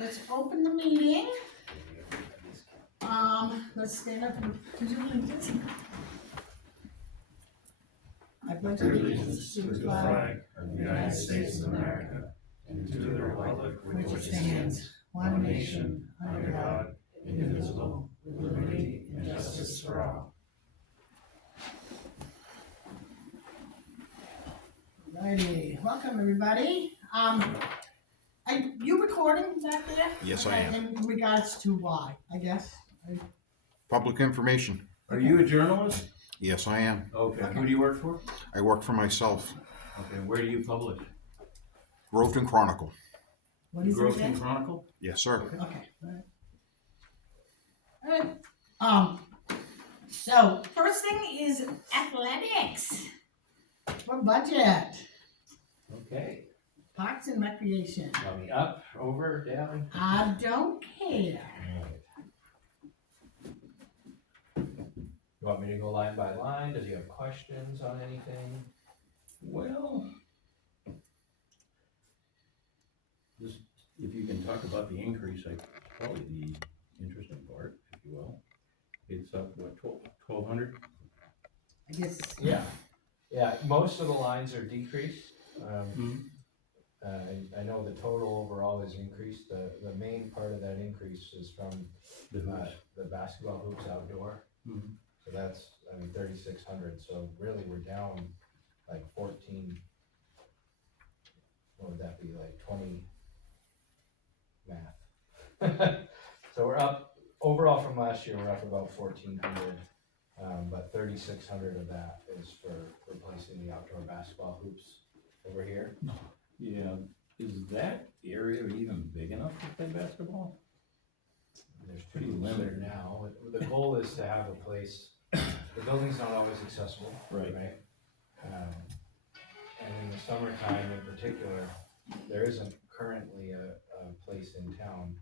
let's open the meeting. Let's stand up and pledge allegiance. I pledge allegiance to the flag of the United States of America and to the republic which stands, one nation, under God, indivisible, with liberty and justice for all. Alrighty, welcome everybody. Are you recording back there? Yes, I am. In regards to why, I guess. Public information. Are you a journalist? Yes, I am. Okay. Who do you work for? I work for myself. Okay. Where do you publish? Groveton Chronicle. What is it Groveton again? Chronicle? Yes, sir. Okay. Alright. So first thing is athletics. What budget? Okay. Parks and Recreation. Want me up, over, down? I don't care. You want me to go line by line? Does you have questions on anything? Well, just if you can talk about the increase, probably the interesting part, if you will. It's up, what, 1,200? I guess. Yeah. Yeah, most of the lines are decreased. I know the total overall is increased. The main part of that increase is from the basketball hoops outdoor. Mm-hmm. So that's, 3,600. So really we're down like 14, what would that be, like 20 math. So we're up, overall from last year, we're up about 1,400. But 3,600 of that is for replacing the outdoor basketball hoops over here. Yeah. Is that area even big enough to play basketball? There's Pretty pretty limited limited. now. The goal is to have a place, the building's not always accessible. Right. And in the summertime in particular, there isn't currently a place in town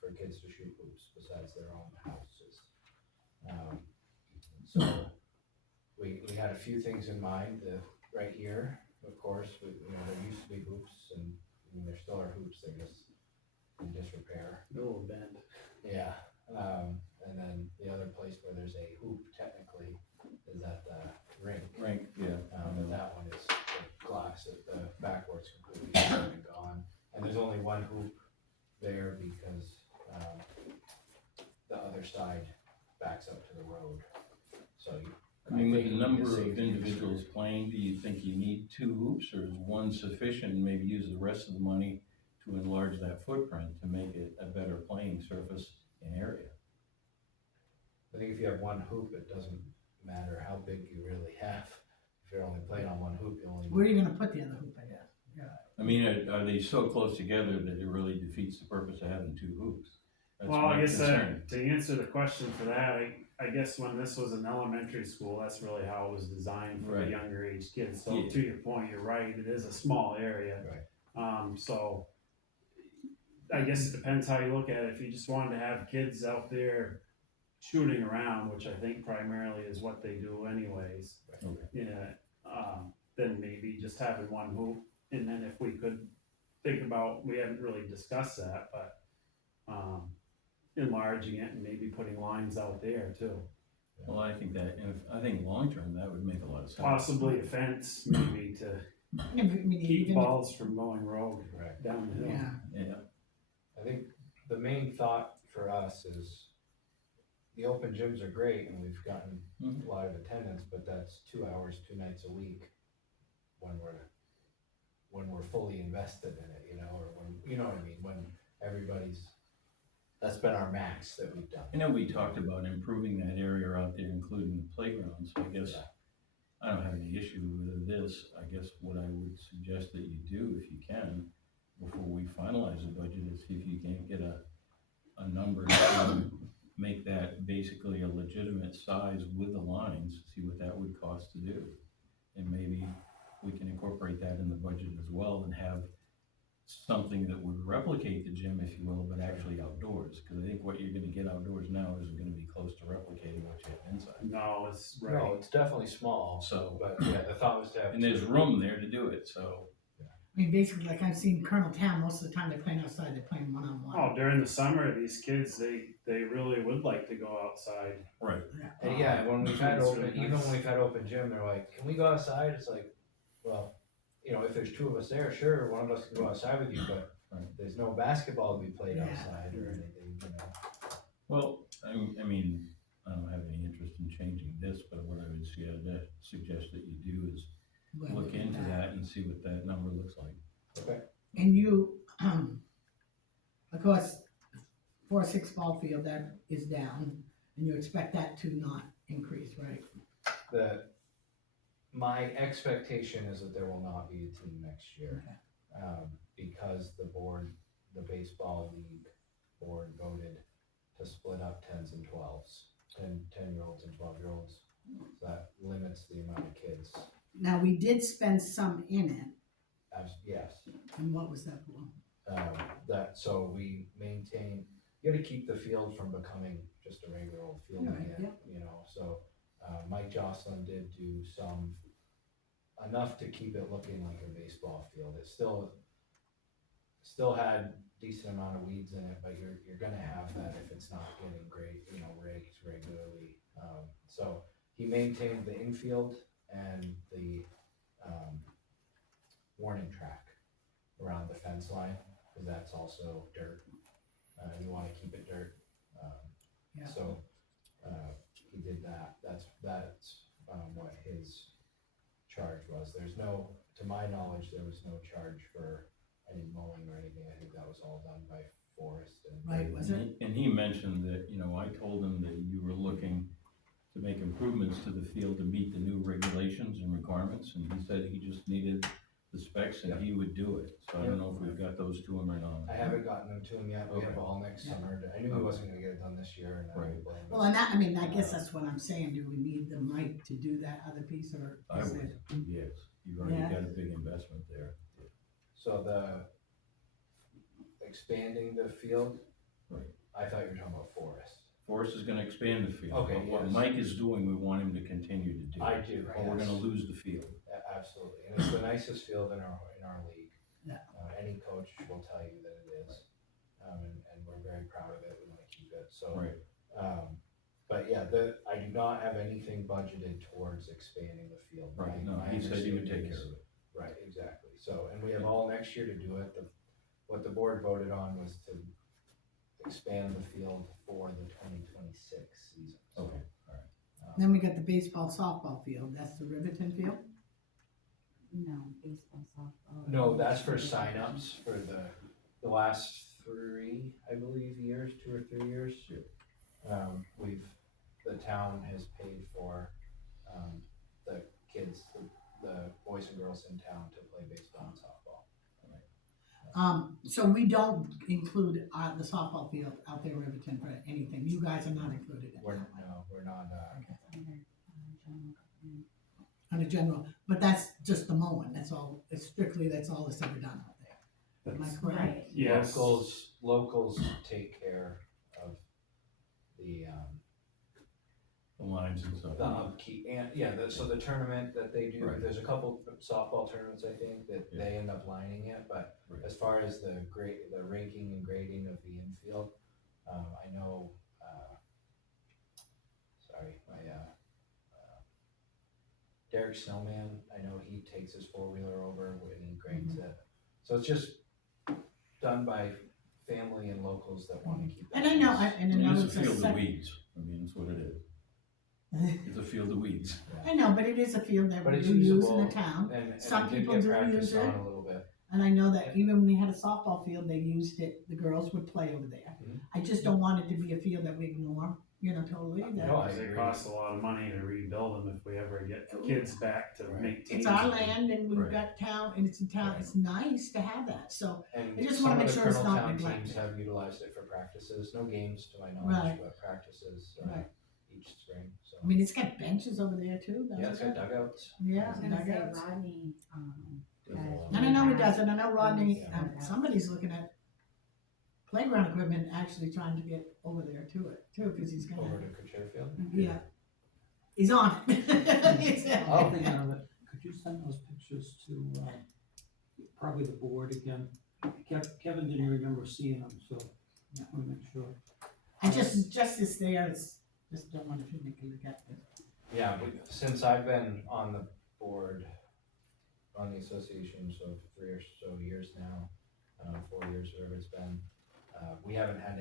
for kids to shoot hoops besides their own houses. So we had a few things in mind. Right here, of course, there used to be hoops, and there still are hoops. They're just in disrepair. Little bend. Yeah. And then the other place where there's a hoop technically is at the rink. Right, yeah. And that one is glass. The backboard's completely shattered and gone. And there's only one hoop there because the other side backs up to the road. So I mean, with the think number it's of safe to individuals use playing, do you think you need 2 hoops, or is one sufficient, and maybe use the rest of the money to enlarge that footprint to make it a better playing surface and area? I think if you have one hoop, it doesn't matter how big you really have. If you're only playing on one hoop, you only. Where are you gonna put the other hoop, I guess? Yeah. I mean, are they so close together that it really defeats the purpose of having 2 hoops? That's Well, my I guess concern. to answer the question for that, I guess when this was an elementary school, that's really how it was designed for Right. the younger age kids. So Yeah. to your point, you're right, it is a small area. Right. So I guess it depends how you look at it. If you just wanted to have kids out there shooting around, which I think primarily is what they do anyways. Okay. Yeah. Then maybe just having one hoop, and then if we could think about, we haven't really discussed that, but enlarging it and maybe putting lines out there too. Well, I think that, and I think long-term, that would make a lot of sense. Possibly a fence, maybe to I mean, keep even- balls from going rogue Right. down the hill. Yeah. Yeah. I think the main thought for us is the open gyms are great and we've gotten Mhm. a lot of attendance, but that's 2 hours, 2 nights a week when we're fully invested in it, or when, you know what I mean, when that's been our max that we've done. I know we talked about improving that area out there, including the playground, so I guess Yeah. I don't have any issue with this. I guess what I would suggest that you do, if you can, before we finalize the budget, is see if you can't get a number to make that basically a legitimate size with the lines, see what that would cost to do. And maybe we can incorporate that in the budget as well and have something that would replicate the gym, if you will, but actually outdoors. Because I think what you're going to get outdoors now isn't going to be close to replicating what you have inside. No, it's No, it's definitely small. So, But yeah, the thought was to have. and there's room there to do it. So, I mean, basically, like I've seen Colonel Town, most of the time they're playing outside, they're playing one-on-one. Oh, during the summer, these kids, they really would like to go outside. Right. And yeah, when we've had It's open, really even nice. when we've had open gym, they're like, can we go outside? It's like, well, you know, if there's two of us there, sure, one of us can go outside with you, but Right. there's no basketball to be played Yeah. outside or anything, you know. Well, I mean, I don't have any interest in changing this, but what I would suggest that you do is Well, look into that and see what that number looks like. Okay. And you, of course, 4-6 ball field, that is down, and you expect that to not increase, right? My expectation is that there will not be a team next year. Because the baseball league board voted to split up 10s and 12s, 10-year-olds and 12-year-olds. So that limits the amount of kids. Now, we did spend some in it, Yes. and what was that for? So we maintain, you gotta keep the field from becoming just a regular old field Right, again, yeah. you know, so, Mike Jocelyn did do enough to keep it looking like a baseball field. It still had decent amount of weeds in it, but you're gonna have that if it's not getting great, you know, raked regularly. So he maintained the infield and the, warning track around the fence line, cause that's also dirt. You wanna keep it dirt. Yeah. So, he did that. That's what his charge was. There's no, to my knowledge, there was no charge for any mowing or anything. I think that was all done by Forest and. Right, was it? And he mentioned that, you know, I told him that you were looking to make improvements to the field to meet the new regulations and requirements, and he said he just needed the specs and he would do it. So I don't know if we've got those to him or not. I haven't gotten them to him yet. We have Okay. all next Yeah. summer. I knew he wasn't gonna get it done this year and I Right. don't blame him. Well, and that, I mean, I guess that's what I'm saying, do we need the mic to do that other piece, or I is would, it? yes, you've already Yeah. got a big investment there. So the expanding the field. Right. I thought you were talking about Forest. Forest is gonna expand the field. Okay, But what yes. Mike is doing, we want him to continue to do. I do, Or we're yes. gonna lose the field. Absolutely, and it's the nicest field in our league. Yeah. Any coach will tell you that it is, and we're very proud of it. We want to keep it. So, Right. but yeah, I do not have anything budgeted towards expanding the field. Right, no, My he said he would take understanding care is- of it. Right, exactly. So, and we have all next year to do it. What the board voted on was to expand the field for the 2026 season. So, Okay. Then we got the baseball, softball field, that's the Riverton field? No, baseball, softball. No, that's for signups for the last 3, I believe, years, 2 or 3 years. The town has paid for, the kids, the boys and girls in town to play baseball and softball. So we don't include, the softball field out there in Riverton for anything, you guys are not included in We're that one. not, That's under, general government. Under general, but that's just the mowing, that's all, it's strictly, that's all that's ever done out there. Am I correct? Right. Yes. locals take care of the, The lines and stuff. the upkeep, and, yeah, so the tournament that they do, Right. there's a couple softball tournaments, I think, that Yeah. they end up lining it, but Right. as far as the ranking and grading of the infield, I know, Derek Snowman, I know he takes his 4-wheeler over and he grades it, so it's just done by family and locals that wanna keep that. And I know, nice. and I know It's it's a a field of sec- weeds. I mean, that's what it is. It's a field of weeds. I know, but it is a field that But we it's do use in usable, the town, and Some it did people get do practiced use it. on a little bit. and I know that even when we had a softball field, they used it, the girls would play over there. Mhm. I just don't want it to be a field that we ignore, totally, that- No, I Because it agree. costs a lot of money to rebuild them if we ever get kids back to Right. make teams. it's our land and we've Right. got town, and it's in town, it's nice to have that, so, And I just some wanna of make the sure it's Colonel not Town teams neglected. have utilized it for practices, no games to my knowledge, Right. but practices, Right. each spring, so. I mean, it's got benches over there too, doesn't it? Yeah, it's got dugouts. I Yeah, was gonna say dugouts. Rodney, Does a has lot. And I know he does, and I know Rodney, Yeah. somebody's looking at playground equipment, actually trying to get over there to it, too, cause he's Over gonna, to Kucher Field. yeah. He's on. He's- Oh. Speaking of it, could you send those pictures to, probably the board again. Kevin didn't remember seeing them, so I wanna make sure. And just this there, it's, just don't want to make you forget this. Yeah, since I've been on the board, on the association, so 3 or so years now, 4 years, whatever it's been, we haven't had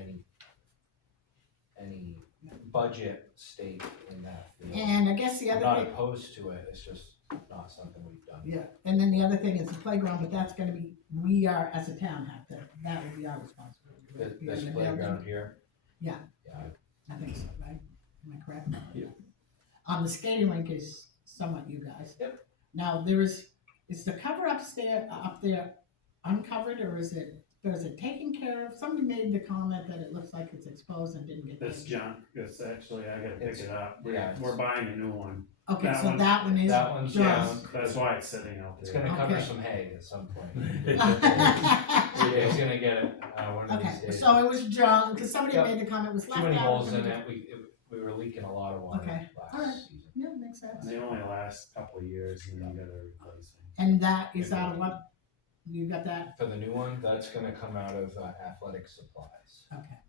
any budget stake in that field. And I guess the I'm other not thing, opposed to it, it's just not something we've done. yeah, and then the other thing is the playground, but that's gonna be, we are, as a town, have to, that would be our responsibility. right? This In the building. playground here? Yeah. Yeah, I think so, right? Am I correct? Yeah. The skating rink is somewhat you guys. Yep. Now, is the cover up there uncovered, or is it taken care of? Somebody made the comment that it looks like it's exposed and didn't get. That's taken. junk, that's actually, I gotta pick It's- it up. yeah, We're buying a new one. Okay, that so one- that one is that one's just. junk. That's why it's sitting out it's there. gonna cover Okay. some hay at some point. It's gonna get it, one of these Okay, days. so it was junk, because somebody Yep. made the comment, it was Too left out. many it holes was in gonna it, we were leaking a lot of water Okay. Alright. last season. Yeah, makes sense. They only last a couple of years and then you gotta replace them. And that is out of what? You got that? For the new one, that's gonna come out of athletic supplies, Okay.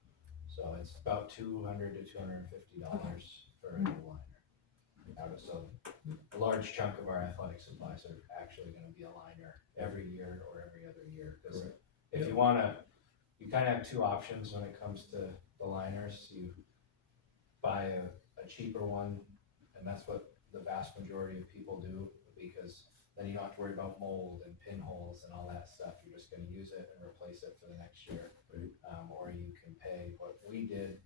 so it's about $200 to $250 for a new liner. So a large chunk of our athletic supplies are actually gonna be a liner every year or every other year, cause Correct. if you wanna, you kinda have two options when it comes to the liners. You buy a cheaper one, and that's what the vast majority of people do, because then you don't have to worry about mold and pinholes and all that stuff. You're just gonna use it and replace it for the next year. Right. Or you can pay what we did.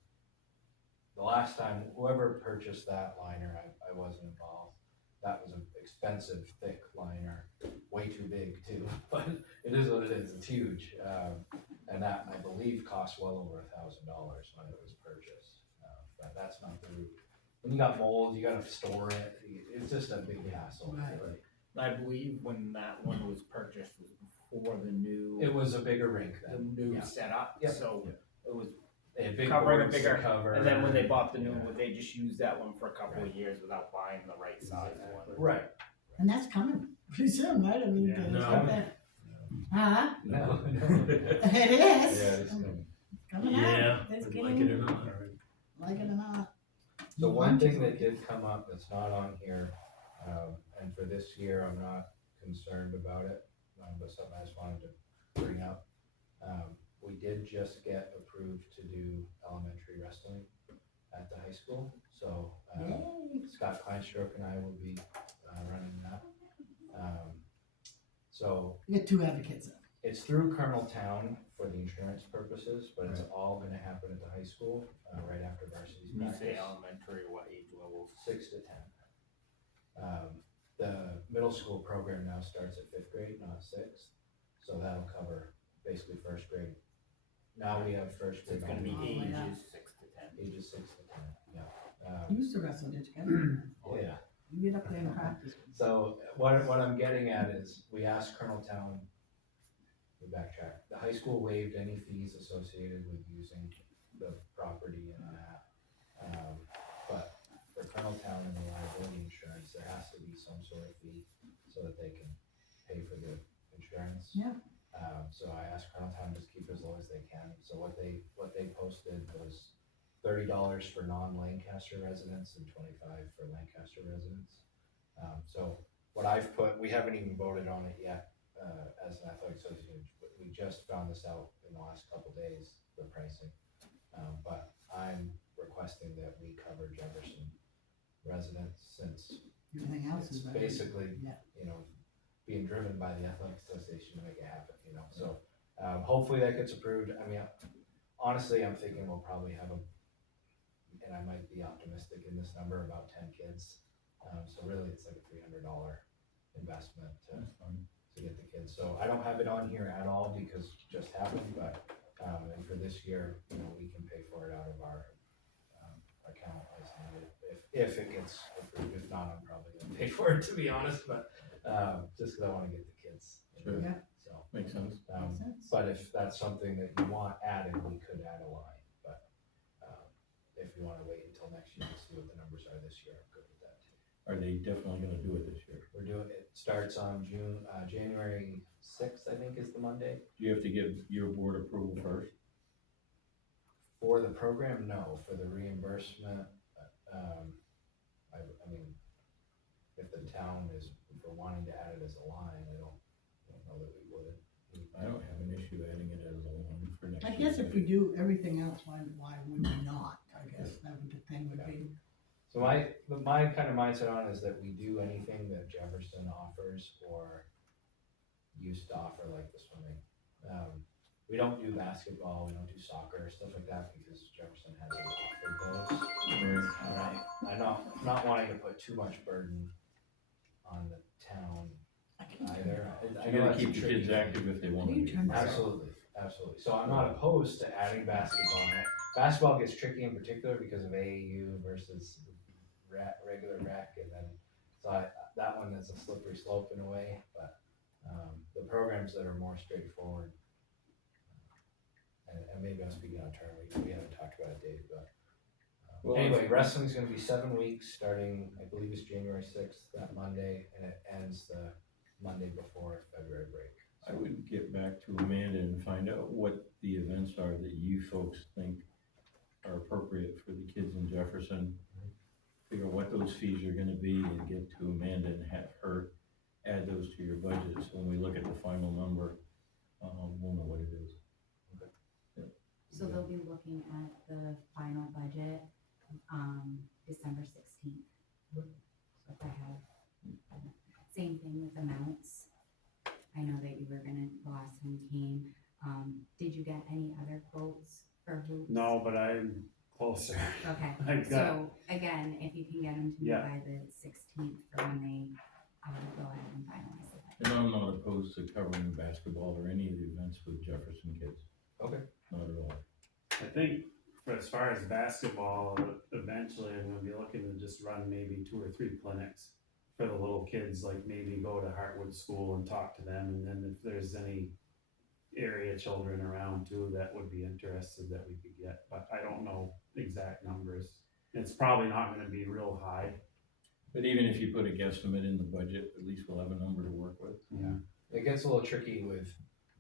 The last time, whoever purchased that liner, I wasn't involved. That was an expensive, thick liner, way too big too, but it is what it is, it's huge. And that, I believe, cost well over $1,000 when it was purchased. But that's not the route. When you got mold, you gotta store it, it's just a big hassle. Right. I believe when that one was purchased was before the new, It was a bigger rink the then. new yeah. setup, Yep. so it was, They had big covering a boards to bigger- cover. and then when they bought the new Yeah. one, they just used that one for a couple Right. of years without buying the right size one. Right. And that's coming pretty soon, right? I mean, Yeah. it's No. not bad. Huh? No, It is. Yeah, it's coming. Coming Yeah, out. It's like getting, it or not. like it or not. So one thing that did come up that's not on here, and for this year, I'm not concerned about it, but something I just wanted to bring up. We did just get approved to do elementary wrestling at the high school, so, Yay. Scott Kleinstroke and I will be, running that. So You get two advocates. it's through Colonel Town for the insurance purposes, but it's all gonna happen at the high school, right after varsity's When you practice. say elementary, what age levels? 6 to 10. The middle school program now starts at 5th grade, not 6th, so that'll cover basically first grade. Now we have first So grade. it's gonna be Oh, yeah. ages 6 to 10. Ages 6 to 10, yeah. You used to wrestle, did you? Ken? Oh, yeah. You get up there and practice. So what I'm getting at is, we asked Colonel Town, we backtrack, the high school waived any fees associated with using the property and that. But for Colonel Town and the liability insurance, there has to be some sort of fee so that they can pay for the insurance. Yeah. So I asked Colonel Town to just keep it as low as they can, so what they posted was $30 for non-Lancaster residents and $25 for Lancaster residents. So what I've put, we haven't even voted on it yet, as an athletic association, but we just found this out in the last couple days, the pricing. But I'm requesting that we cover Jefferson residents, since Everything else it's is better. basically, Yeah. being driven by the athletic association to make it happen, so, hopefully that gets approved. I mean, honestly, I'm thinking we'll probably have and I might be optimistic in this number, about 10 kids. So really, it's like a $300 investment to get the kids. So I don't have it on here at all because it just happened, but, and for this year, we can pay for it out of our, account as needed, if it gets approved. If not, I'm probably gonna pay for it, to be honest, but, just cause I wanna get the kids. Sure. Yeah. So, Makes sense. Makes sense. but if that's something that you want added, we could add a line, but, if you wanna wait until next year to see what the numbers are this year, I'm good with that too. Are they definitely gonna do it this year? We're doing, it's starts on January 6th, I think is the Monday. Do you have to give your board approval first? For the program, no. For the reimbursement, I mean, if the town is, if we're wanting to add it as a line, I don't know that we would. I don't have an issue adding it as a line for next year. I guess if we do everything else, why would we not? I guess that would, the thing would be. So my kind of mindset on it is that we do anything that Jefferson offers or used to offer, like the swimming. We don't do basketball, we don't do soccer, stuff like that, because Jefferson hasn't offered those. I'm not wanting to put too much burden on the town either. I You know gotta that's keep the tricky kids thing. active if they want to Can you be. turn this Absolutely, absolutely. So I'm not opposed to adding basketball in it. Basketball gets tricky in particular because of AAU versus regular rec, and then, so that one is a slippery slope in a way, but, the programs that are more straightforward, and maybe I'm speaking out of turn, we haven't talked about it, Dave, but, Well, anyway, wrestling's gonna be 7 weeks, starting, I believe it's January 6th, that Monday, and it ends the Monday before February break. I would get back to Amanda and find out what the events are that you folks think are appropriate for the kids in Jefferson. Figure what those fees are gonna be and get to Amanda and have her add those to your budget, so when we look at the final number, we'll know what it is. So they'll be looking at the final budget, December 16th. So if I have, same thing with amounts. I know that you were gonna, the last time you came, did you get any other quotes for hoops? No, but I'm closer. Okay, I got, so again, if you can get them to me Yeah. by the 16th for when they, go ahead and finalize the budget. And I'm not opposed to covering basketball or any of the events with Jefferson kids, Okay. not at all. I think for as far as basketball, eventually I'm gonna be looking to just run maybe 2 or 3 clinics for the little kids, like maybe go to Hartwood School and talk to them, and then if there's any area children around too that would be interested that we could get, but I don't know exact numbers. It's probably not gonna be real high. But even if you put a guesstimate in the budget, at least we'll have a number to work with. Yeah. It gets a little tricky with,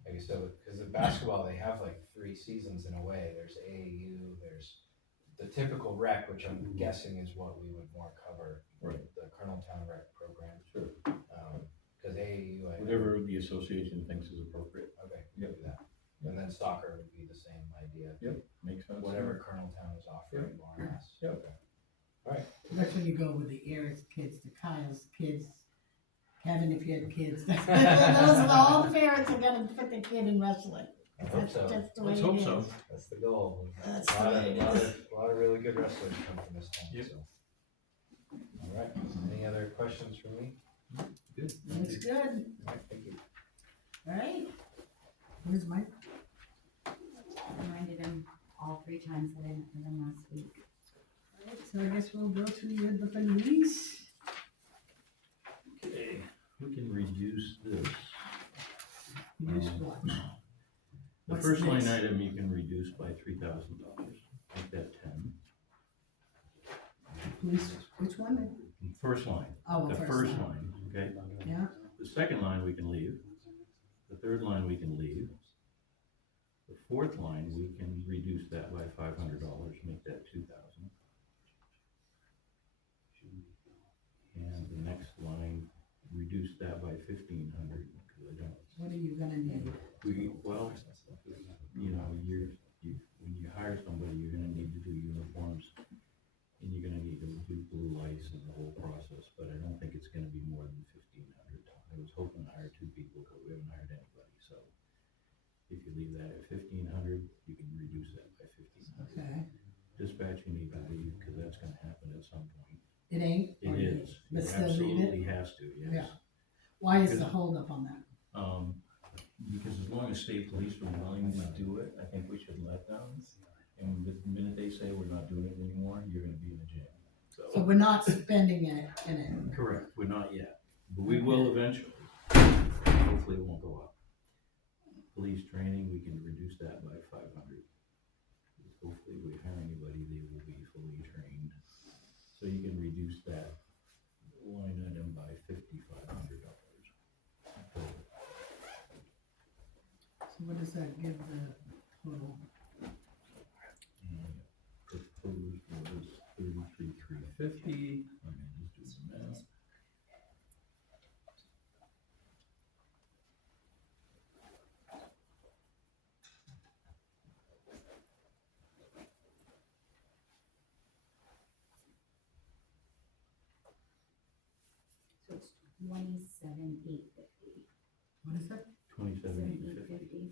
like I said, because the basketball, they have like 3 seasons in a way. There's AAU, there's the typical rec, which I'm guessing is what we would more cover. Right. The Coloneltown rec program. Sure. Because AAU, Whatever the association thinks is appropriate. Okay, Yep. do that. And then soccer would be the same idea. Yep, makes sense. Whatever Coloneltown is offering, more or less. Yep. Okay. All right. That's when you go with the Eric's kids, the Kyle's kids, Kevin, if you had kids. Those are all the parents are gonna put their kid in wrestling. I hope That's so. just the way Let's it hope is. so. That's the goal. That's A lot the of, way it lot is. of, lot of really good wrestlers come from this town, Yep. so. All right, any other questions for me? Good. That's good. All right, thank you. All right. Where's Mike? Reminded him all 3 times that I met with him last week. All right, so I guess we'll go to the police. Okay, we can reduce this. You just what? The What's first line this? item you can reduce by $3,000, make that 10. Police, which one? First line, Oh, well, the first line, okay? Yeah, The second line we can leave. The third line we can leave. The fourth line, we can reduce that by $500, make that 2,000. And the next line, reduce that by 1,500, because I don't. what are you gonna need? Well, you know, when you hire somebody, you're gonna need to do uniforms, and you're gonna need to do blue lights and the whole process, but I don't think it's gonna be more than 1,500. I was hoping to hire 2 people, but we haven't hired anybody, so if you leave that at 1,500, you can reduce that by 1,500. Okay, Dispatch, you need to leave, because that's gonna happen at some point. it ain't? It or is, But it still leave absolutely it? has to, yes. Yeah. Why is the holdup on that? Because as long as state police are willing to do it, I think we should let them. And the minute they say we're not doing it anymore, you're gonna be in the jail. So we're not spending it in it. Correct, we're not yet, but we will eventually. Hopefully it won't go up. Police training, we can reduce that by 500. Hopefully we hire anybody, they will be fully trained. So you can reduce that line item by $5,500. what does that give the total? Proposed was 33,350. Let me just do the math. So it's 27,850. What is that? 27,850.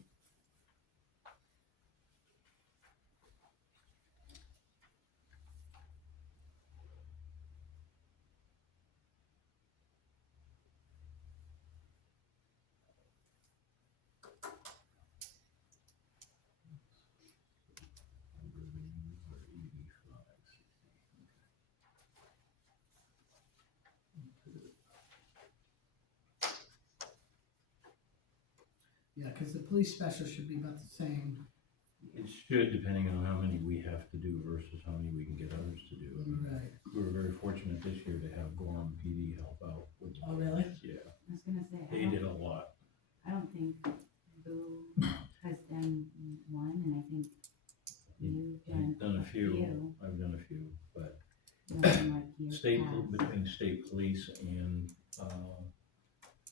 Revenues are 85,60. Yeah, cause the police special should be about the same. It should, depending on how many we have to do versus how many we can get others to do. I mean, Right. we were very fortunate this year to have Gorham PD help out with. Oh, really? Yeah, I was gonna say, they did a lot. I don't think Boo has done one, and I think you've I've done a few, few. I've done a few, but Nothing like years state, past. between state police and,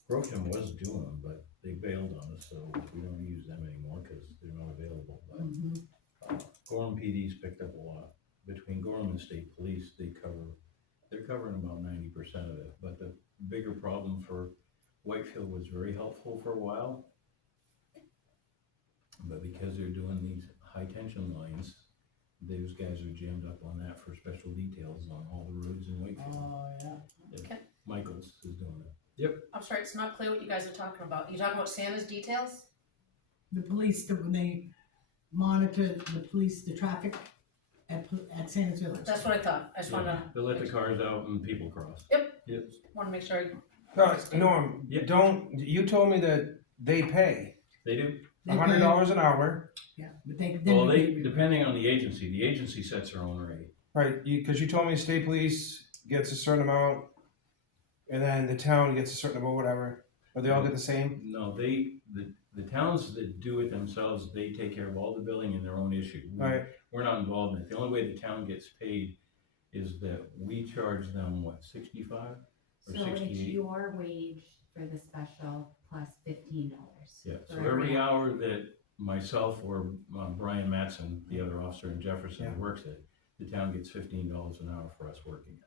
Groveton was doing them, but they bailed on us, so we don't use them anymore, cause they're not available, but. Mm-hmm. Gorham PD's picked up a lot. Between Gorham and state police, they're covering about 90% of it. But the bigger problem for Whitefield was very helpful for a while. But because they're doing these high tension lines, those guys are jammed up on that for special details on all the roads in Whitefield. Oh, yeah. Okay. Michaels is doing it. I'm sorry, it's not clear what you guys are talking about. You talking about Santa's details? The police, when they monitor the traffic at Santa's Village. That's what I thought. I just wanted They let the cars out and people cross. to make sure. Norm, Yeah. you told me that they pay They do. They $100 an hour, Yeah, but they. Well, depending on the agency sets their own rate. right? Because you told me state police gets a certain amount, and then the town gets a certain amount, whatever. Or they all get the same? No, the towns that do it themselves, they take care of all the billing in their own issue. Right. We're not involved in it. The only way the town gets paid is that we charge them, what, 65 or So it's 68? your wage for the special plus $15. Yeah, so for every hour that myself or Brian Matson, the other officer in Jefferson, Yeah. works it, the town gets $15 an hour for us working it.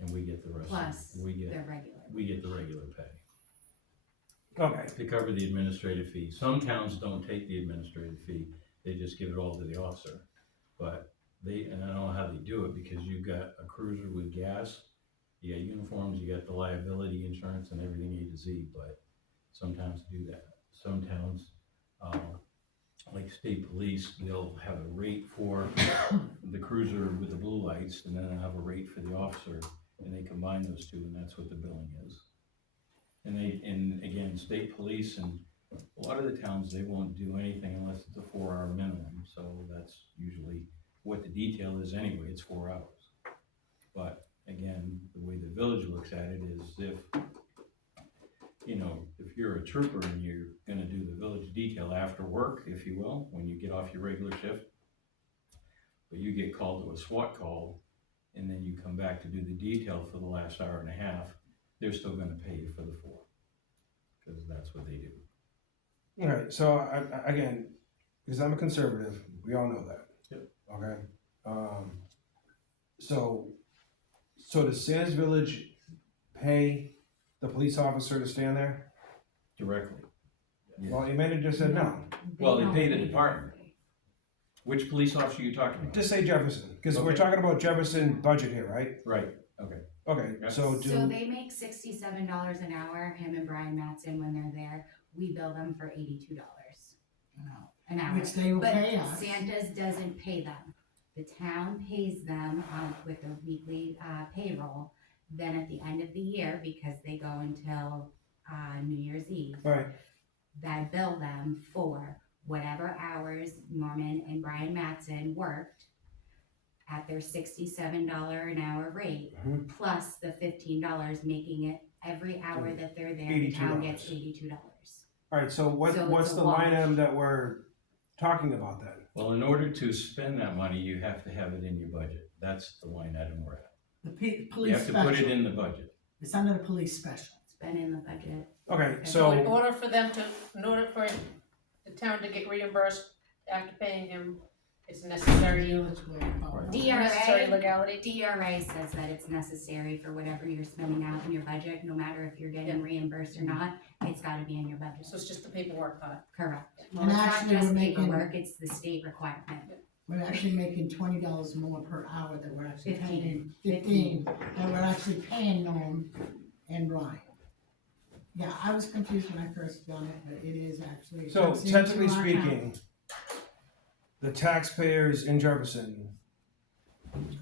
And we get the rest. Plus We the get regular. the regular pay. Okay. To cover the administrative fee. Some towns don't take the administrative fee, they just give it all to the officer. But and I don't know how they do it, because you've got a cruiser with gas, you got uniforms, you got the liability insurance and everything A to Z, but some towns do that. Some towns, like state police, they'll have a rate for the cruiser with the blue lights, and then they'll have a rate for the officer, and they combine those two, and that's what the billing is. And again, state police and a lot of the towns, they won't do anything unless it's a 4-hour minimum, so that's usually what the detail is anyway, it's 4 hours. But again, the way the village looks at it is if you're a trooper and you're gonna do the village detail after work, if you will, when you get off your regular shift, but you get called to a SWAT call, and then you come back to do the detail for the last hour and a half, they're still gonna pay you for the 4, because that's what they do. All right. So again, because I'm a conservative, we all know that. Yep. Okay. So does Sands Village pay the police officer to stand there? Directly. Yeah. Well, Amanda just said no. Well, they don't pay the pay department. Which police officer are you talking about? Just say Jefferson, because we're Okay. talking about Jefferson budget here, right? Right, okay. Okay. Yeah. So So they make $67 an hour, him and Brian Matson, when they're there. We bill them for $82 an hour. Which they will But pay us. Santa's doesn't pay them. The town pays them with a weekly payroll. Then at the end of the year, because they go until New Year's Eve, all right. they bill them for whatever hours Norman and Brian Matson worked at their $67 an hour rate, Mhm. plus the $15, making it every hour that they're there, the town gets $82. Alright, so So it's what's a the line wash. item that we're talking about then? Well, in order to spend that money, you have to have it in your budget. That's the line item we're at. The You police have to put it special, in the budget. it's under the police special. It's been in the budget. Okay, So in so, order for them to, in order for the town to get reimbursed after paying him, it's necessary, necessary DRA, legality. DRA says that it's necessary for whatever you're spending out in your budget, no matter if you're getting reimbursed or not, it's gotta be in your budget. So it's just the paperwork part. Correct. Well, And it's not actually, just we're making- paperwork, it's the state requirement. We're actually making $20 more per hour that we're actually 15. paying, 15, and we're actually paying Norm and Brian. Yeah, I was confused when I first done it, but it is actually. so it's into technically our account. speaking, the taxpayers in Jefferson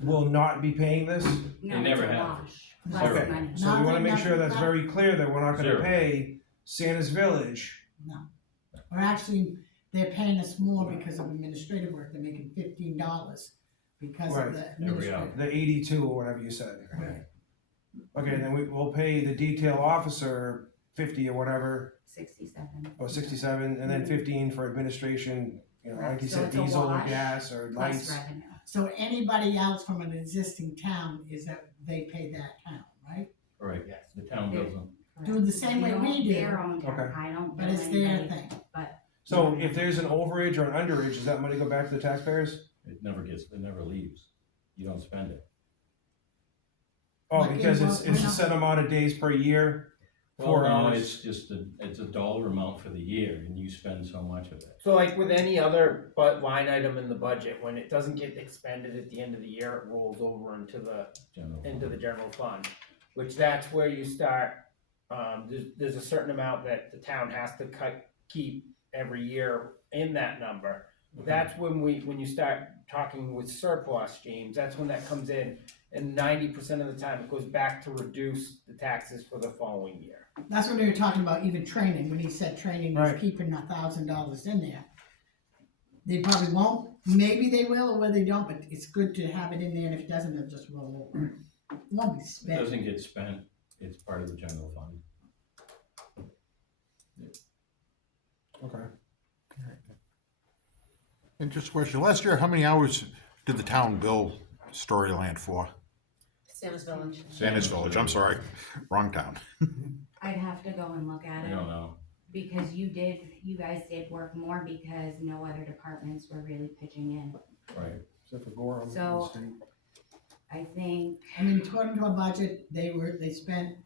will not be paying this? No, never it's a have. wash. Zero. Less Okay, money. so we wanna make sure that's Nothing. very clear that we're not gonna Zero. pay Santa's Village. We're actually, they're paying us more because of administrative work, they're making $15 because Right. of the Every hour. administrative. The 82 or whatever you said. Right. Okay, then we'll pay the detail officer 50 or whatever, 67. or 67, and then 15 for administration, you know, like you So said, it's a diesel or wash gas or Plus lights. revenue. So anybody else from an existing town is that they pay that town, right? Right, the town doesn't. Do the same way we do. Their own town, Okay. I don't But know it's their anybody, thing. but. So if there's an overage or an underage, does that money go back to the taxpayers? It never leaves. You don't spend it. Oh, Like, because yeah, it's well, a we're not- set amount of days per year, Well, 4 no, hours. it's just it's a dollar amount for the year and you spend so much of it. So like with any other line item in the budget, when it doesn't get expended at the end of the year, it rolls over into the General. general fund, which that's where you start, there's a certain amount that the town has to keep every year in that number. That's when you start talking with surplus, James, that's when that comes in, and 90% of the time it goes back to reduce the taxes for the following year. That's when we were talking about even training, when he said training, he's Right. keeping $1,000 in there. They probably won't, maybe they will or whether they don't, but it's good to have it in there, and if it doesn't, it'll just roll over. It won't be It spent. doesn't get spent, it's part of the general fund. Okay. And just a question, last year, how many hours did the town bill Storyland for? Santa's Village. Santa's Village, I'm sorry, wrong town. I'd have to go and look at I it, don't know. because you guys did work more because no other departments were really pitching in. Right. Except for Gorham. So- I think, I mean, according to our budget, they spent,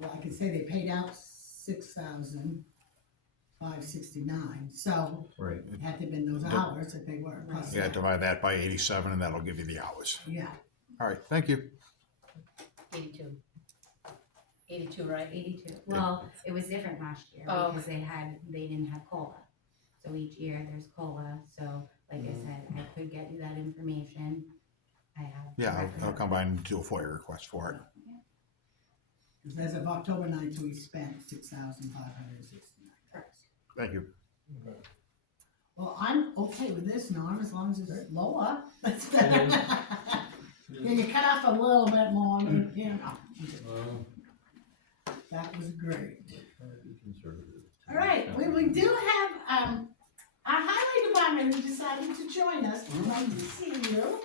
well, I can say they paid out 6,569, so Right. had there been those hours that they were, plus, Yeah, divide that by 87 and that'll give you the hours. yeah. All right, thank you. 82. 82, right? 82, well, it was different last year, Oh. because they didn't have COLA. So each year there's COLA, so like I said, I could get you that information, I have. Yeah, record I'll of come it. by and do a FOIA request for it. Because as of October 9th, we spent 6,569. Thank you. Well, I'm okay with this, Norm, as long as it's lower. That's better. Yeah, you cut off a little bit more, I mean, you know, Well, that was great. try to be conservative. All right, we do have, our highway department who decided to join us, nice to see you.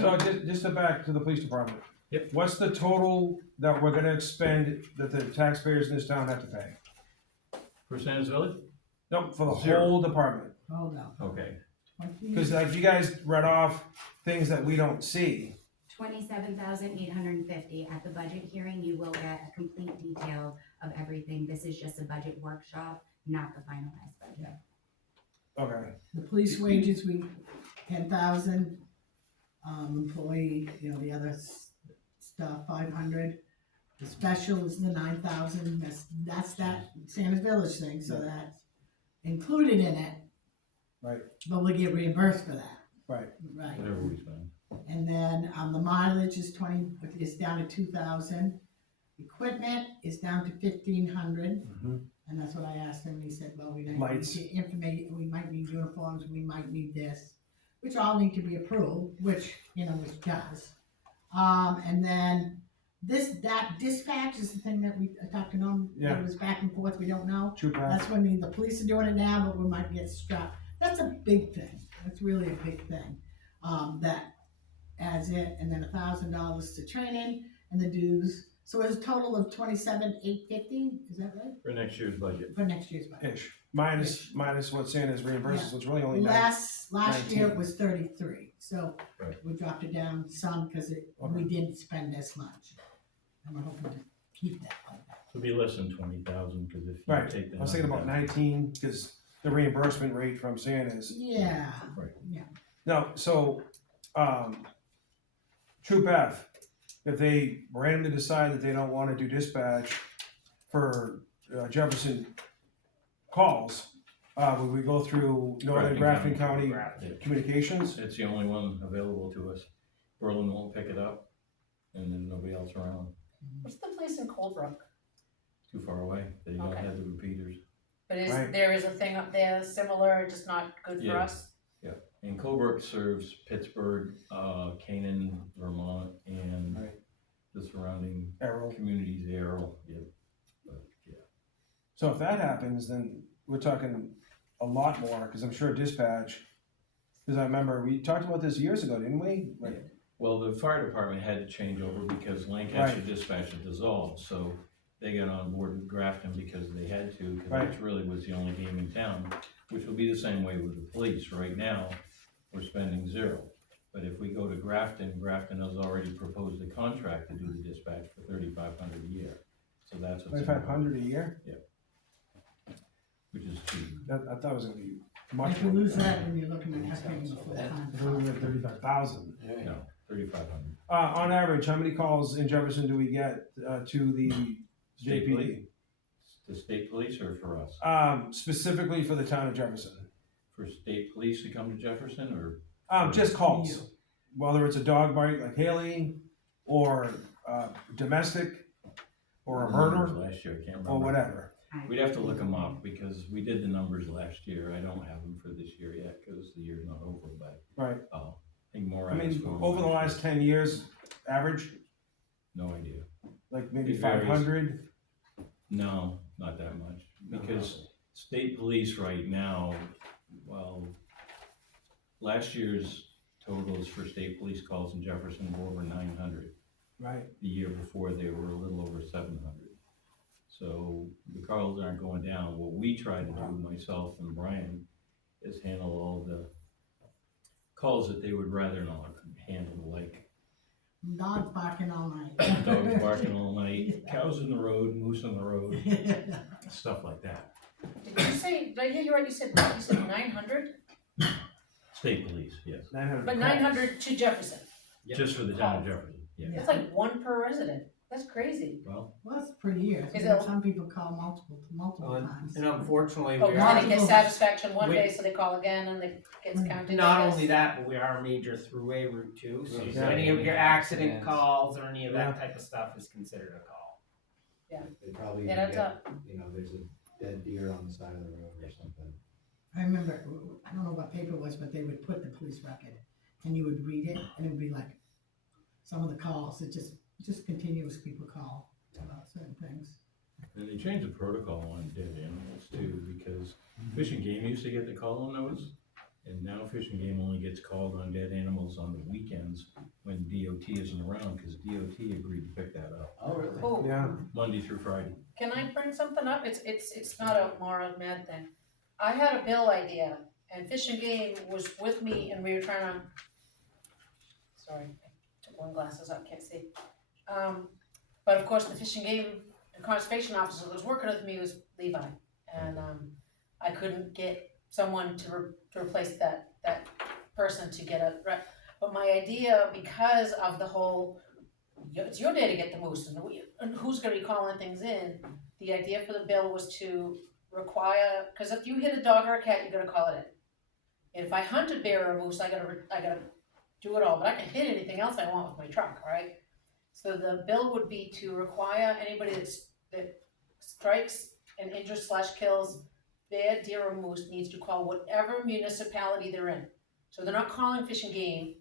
So just to back to the police department. Yep. What's the total that we're gonna expend that the taxpayers in this town have to pay? For Santa's Village? Nope, for the Zero. whole department. Hold on. Okay. Cause like you guys read off things that we don't see. 27,850 at the budget hearing, you will get a complete detail of everything, this is just a budget workshop, not the finalized budget. Okay. The police wages, 10,000, employee, you know, the other stuff, 500. The special is the 9,000, that's that Santa's Village thing, so that's included in it. Right. But we get reimbursed for that. Right. Right. Whatever we spend. And then, the mileage is down to 2,000. Equipment is down to 1,500, and that's what I asked him, he said, well, we might Lights. need information, we might need uniforms, we might need this, which all need to be approved, which does. And then that dispatch is the thing that we talked to them, Yeah. it was back and forth, we don't know. True path. That's when the police are doing it now, but we might get struck. That's a big thing. That's really a big thing. That adds it, and then $1,000 to training and the dues. So it's a total of $27,850. Is that right? For next year's budget. For next year's budget. Ish. Minus what Santa's reimburses, so it's really only nine. Last year 19. it was 33, so Right. we dropped it down some because we didn't spend as much. And we're hoping to keep that like that. It'll be less than 20,000, because if you Right. take the. I was thinking about 9,000 19, because the reimbursement rate from Santa's. Yeah. Right. Yeah. No, so, Troop F, if they randomly decide that they don't wanna do dispatch for Jefferson calls, would we go through Northern Grafton County Communications? It's the only one available to us. Berlin won't pick it up, and then nobody else around. What's the place in Colebrook? Too far away. They don't Okay. have the repeaters. But Right. there is a thing up there similar, just not good for Yeah. us? And Colebrook serves Pittsburgh, Canaan, Vermont, and Right. the surrounding Arrow. communities, Arrow, yeah. But, yeah. So if that happens, then we're talking a lot more, cause I'm sure dispatch, cause I remember, we talked about this years ago, didn't we? Like, Well, the fire department had to change over because Lancaster Right. Dispatch had dissolved, so they got on board with Grafton because they had to, because Right. that really was the only game in town, which will be the same way with the police. Right now, we're spending zero. But if we go to Grafton, Grafton has already proposed a contract to do the dispatch for $3,500 a year. So that's what's. 2,500 a year? Which is cheap. I thought it was gonna be much If you more. lose that, then you're looking at paying the full I thought we were time. at 35,000. No, 3,500. On average, how many calls in Jefferson do we get, to the State JPD? police? The state police or for us? Specifically for the town of Jefferson. For state police to come to Jefferson, or? Just calls, whether it's a dog bite like Haley, or domestic, or a murder, Last year, I can't remember. or whatever. We'd have to look them up, because we did the numbers last year. I don't have them for this year yet, because the year's not over, but, Right. I think more. I mean, hours going over the year. last 10 years, average, No idea. like maybe It varies. 500. No, not that much, because state police right now, well, last year's totals for state police calls in Jefferson were over 900. Right. The year before, they were a little over 700. So the calls aren't going down. What we try to do, myself and Brian, is handle all the calls that they would rather not handle, like Dogs barking all night. dogs barking all night, cows in the road, moose in the road, stuff like that. Did you say, did I hear you right, you said 900? State police, yes. 900 But calls. 900 to Jefferson, Just for the town of Jefferson, yeah. that's like one per resident, that's crazy. Well, Well, that's per year. Is So it- some people call multiple times. And unfortunately, Oh, we then are, they get Multiple- satisfaction one we- day, so they call again and it gets counted. not I guess. only that, but we are a major throughway route too, so Yeah. any of your accident Accidents. calls or any of that Yeah. type of stuff is considered a call. They probably It even adds get, up. there's a dead deer on the side of the road or something. I remember, I don't know what paper it was, but they would put the police record and you would read it and it would be like some of the calls, it just continuous people call about certain things. and they changed the protocol on dead animals too, because Fish and Game used to get the call on those, and now Fish and Game only gets called on dead animals on the weekends when DOT isn't around, because DOT agreed to pick that up, Oh, really? Oh, Yeah. Monday through Friday. can I bring something up? It's not a moral mad thing. I had a bill idea and Fish and Game was with me and we were trying to, sorry, I took one glasses out, can't see. But of course, the Fish and Game, the conservation officer that was working with me was Levi. And, I couldn't get someone to replace that person to get a rep. But my idea, because of the whole, it's your day to get the moose and who's gonna be calling things in, the idea for the bill was to require, cause if you hit a dog or a cat, you gotta call it in. If I hunt a bear or a moose, I gotta do it all, but I can hit anything else I want with my truck, right? So the bill would be to require anybody that strikes and injures / kills bear, deer, or moose needs to call whatever municipality they're in. So they're not calling Fish and Game,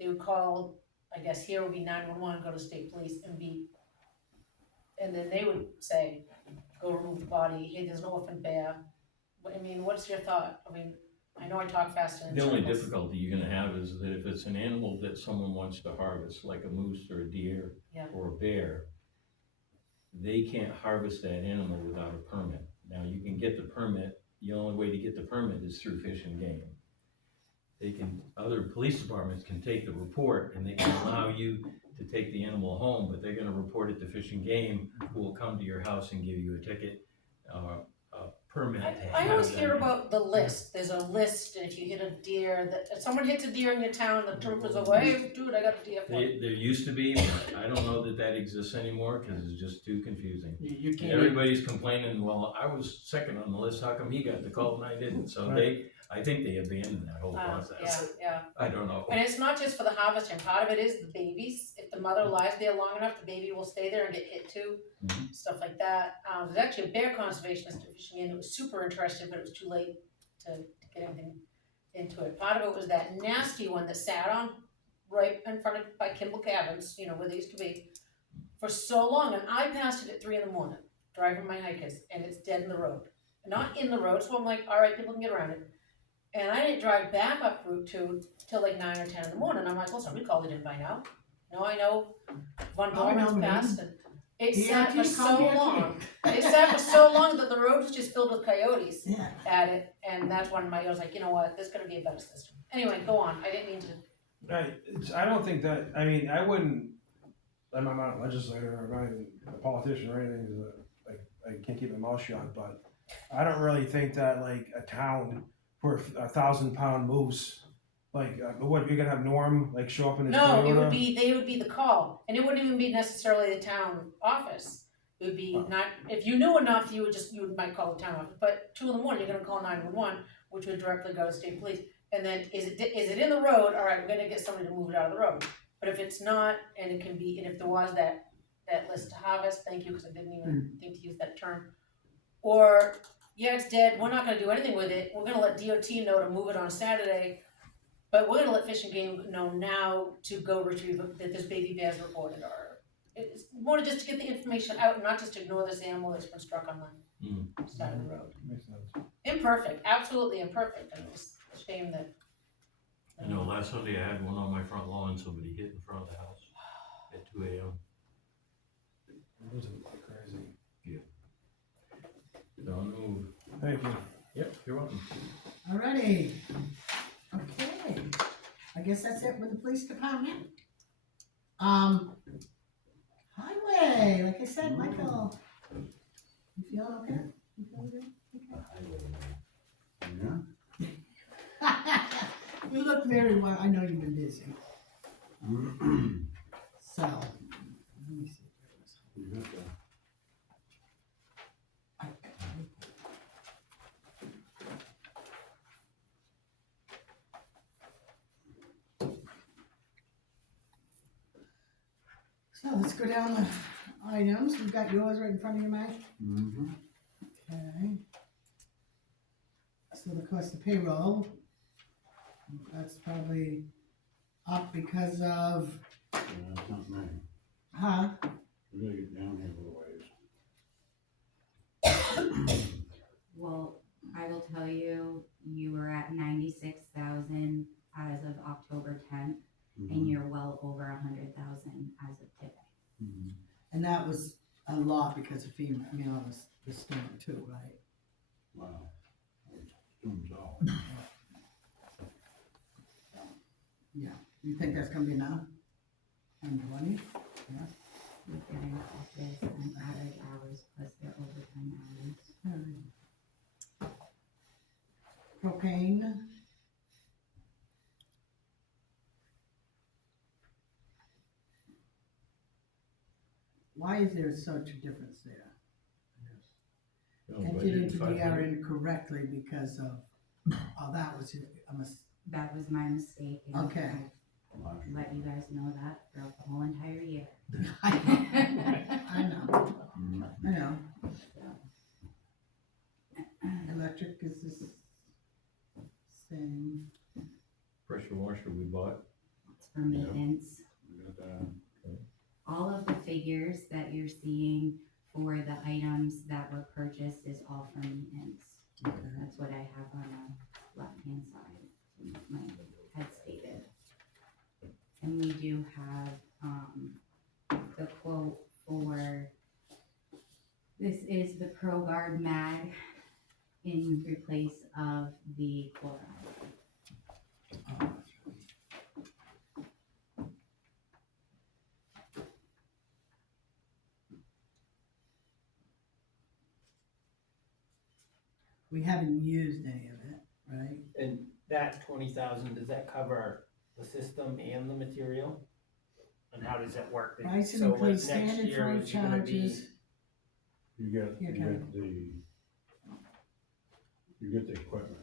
they would call, I guess here would be 911, go to state police and be and then they would say, go remove the body, hey, there's an orphan bear. I mean, what's your thought? I mean, I know I talk fast and in The only circles. difficulty you're gonna have is that if it's an animal that someone wants to harvest, like a moose or a deer Yeah. or a bear, they can't harvest that animal without a permit. Now, you can get the permit, the only way to get the permit is through Fish and Game. Other police departments can take the report and they can allow you to take the animal home, but they're gonna report it to Fish and Game, who will come to your house and give you a ticket, a permit to I always have hear them. about the list, there's a list, and if you hit a deer, that, if someone hits a deer in your town, the troopers will go, hey, dude, I got a deer for you. There used to be, but I don't know that exists anymore, cause it's just too confusing. You can't. Everybody's complaining, well, I was second on the list, how come he got the call and I didn't? So I think they abandoned that whole process. Yeah. I don't know. And it's not just for the harvesting, part of it is the babies, if the mother lies there long enough, the baby will stay there and get hit too, stuff like that. There's actually a bear conservationist at Fishing Game that was super interested, but it was too late to get anything into it. Part of it was that nasty one that sat on right in front of, by Kimball Cabins, you know, where they used to be, for so long, and I passed it at 3 a.m, driving my hikers, and it's dead in the road. Not in the road, so I'm like, all right, people can get around it. And I didn't drive back up Route 2 till like 9 or 10 in the morning. I'm like, well, somebody called it in by now. No, I know. Von Dorman's passed, and it sat for so long. It sat for so long that the road was just filled with coyotes at it, and that's when I was like, you know what, there's gonna be a better system. Anyway, go on, I didn't mean to. I don't think that, I mean, I wouldn't, I'm not a legislator, I'm not even a politician or anything, 'cause I can't keep my mouth shut, but I don't really think that like a town for a 1,000-pound moose, like, what, you're gonna have Norm, like, show up in his No, Toyota? they would be the call, and it wouldn't even be necessarily the town office. It would be not, if you knew enough, you might call the town office, but 2 a.m, you're gonna call 911, which would directly go to state police. And then, is it in the road? All right, we're gonna get somebody to move it out of the road. But if it's not, and it can be, and if there was that list to harvest, thank you, because I didn't even think to use that term. Or, yeah, it's dead, we're not gonna do anything with it, we're gonna let DOT know to move it on Saturday, but we're gonna let Fish and Game know now to go retrieve that this baby bear's reported, or it's more just to get the information out, and not just to ignore this animal that's been struck on the side of the road. Makes sense. Imperfect, absolutely imperfect, and it's a shame that. I know, last Sunday I had one on my front lawn, somebody hit in front of the house at 2 a.m. Losing it like crazy. Don't move. Thank you. Yep, you're welcome. Alrighty, okay, I guess that's it with the police department. Highway, like I said, Michael, you feeling okay? You feeling good? Yeah. You look very well, I know you've been busy. So, let me see. You got the- So let's go down the items, we've got yours right in front of you, Mike. Mhm. Okay. So of course the payroll, that's probably up because of, Yeah, it's not me. huh? We gotta get down here a little ways. Well, I will tell you, you were at 96,000 as of October 10th, and you're well over 100,000 as of today. Mhm. And that was a lot because of FEMA, I mean, all the storm too, right? Wow. Storm's all. Yeah, you think that's gonna be enough? 120? Yeah. With getting office and added hours plus their overtime hours. Alright. Propane. Why is there such a difference there? No, Entered budget into 500. DRN correctly because of, oh, that was, That was my mistake, and Okay. I've let you guys know that throughout the whole entire year. I know, I know. Electric is the same. Pressure washer we bought. It's for maintenance. We got that. All of the figures that you're seeing for the items that were purchased is all for maintenance. That's what I have on the left-hand side, my had stated. And we do have, the quote for, this is the ProGuard mag in replace of the chloride. We haven't used any of it, right? And that 20,000, does that cover the system and the material? And how does that work? Pricing So like includes next standard year freight is gonna be, charges. You get, Yeah, you Kevin. get the, you get the equipment.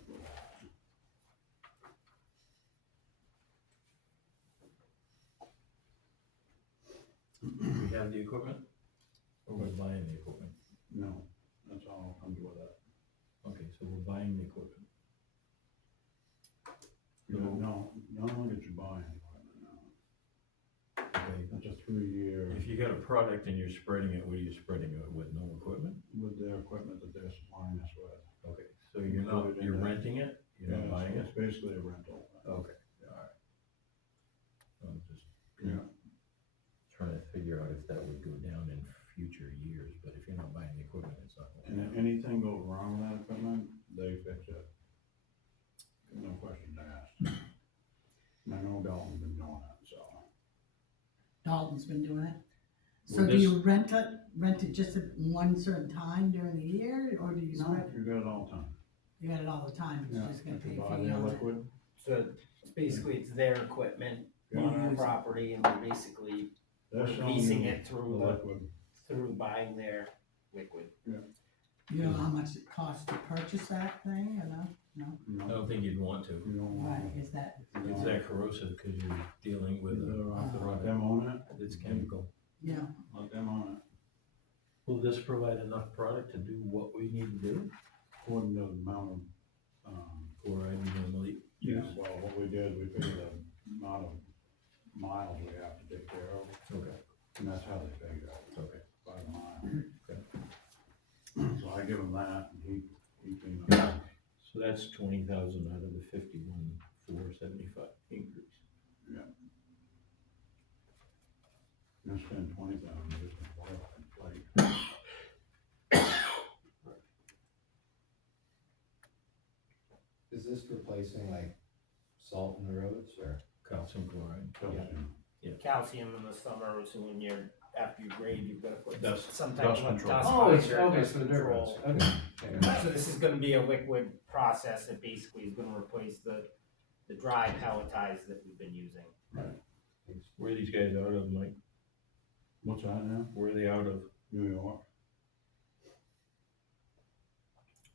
We have the equipment, or we're buying the equipment? No, that's all comes with it. Okay, so we're buying the equipment. No, not only that you buy equipment, no. Okay, That's a 3-year if you got a product and you're spreading it, what are you spreading it with, no equipment? with their equipment that they're supplying us with. Okay, so you're not, Included in you're that. renting it, you're not buying it? It's basically a rental. Okay, alright. I'm just Yeah. trying to figure out if that would go down in future years, but if you're not buying the equipment, it's not And going if down. anything goes wrong with that equipment, they fix it. No questions asked. And I know Dalton's been doing it, so. Dalton's been doing it. So Well, do this- you rent it just at one certain time during the year, or do you No, spread? you got it all the time. You got it all the time, you're Yeah, just gonna if pay you a buy fee their on it. liquid, so it's basically it's their equipment Yeah. on our Use it. property and we're basically they're We're selling leasing you it through the the- liquid. through buying their liquid. You know how much it costs to purchase that thing, or no? No, You I know, don't think you'd want to. you don't want right, to. is that, It's that corrosive because you're dealing with Either a let product them own it, that's chemical. yeah, let them own it, Will this provide enough product to do what we need to do? according to the amount of, Or I normally yeah, use? well, what we did, we figured the amount of miles we have to take care of, Okay, and that's how they figure it, okay. by the mile. Okay. So I give him that, and he cleaned up. So that's 20,000 out of the 51,475 increase. You spend 20,000 just to buy a plate. Is this replacing like salt in the roads or? Calcium chloride. Calcium. Calcium in the summer, so when you're, after you grade, you've gotta put Dust- some type dust of a control. dust Oh, it's, filter, okay, dust for the dirt roads, control. okay. So this is gonna be a liquid process that basically is gonna replace the dry pelletized that we've been using. Where are these guys out of, Mike? What's that now? Where are they out of? New York.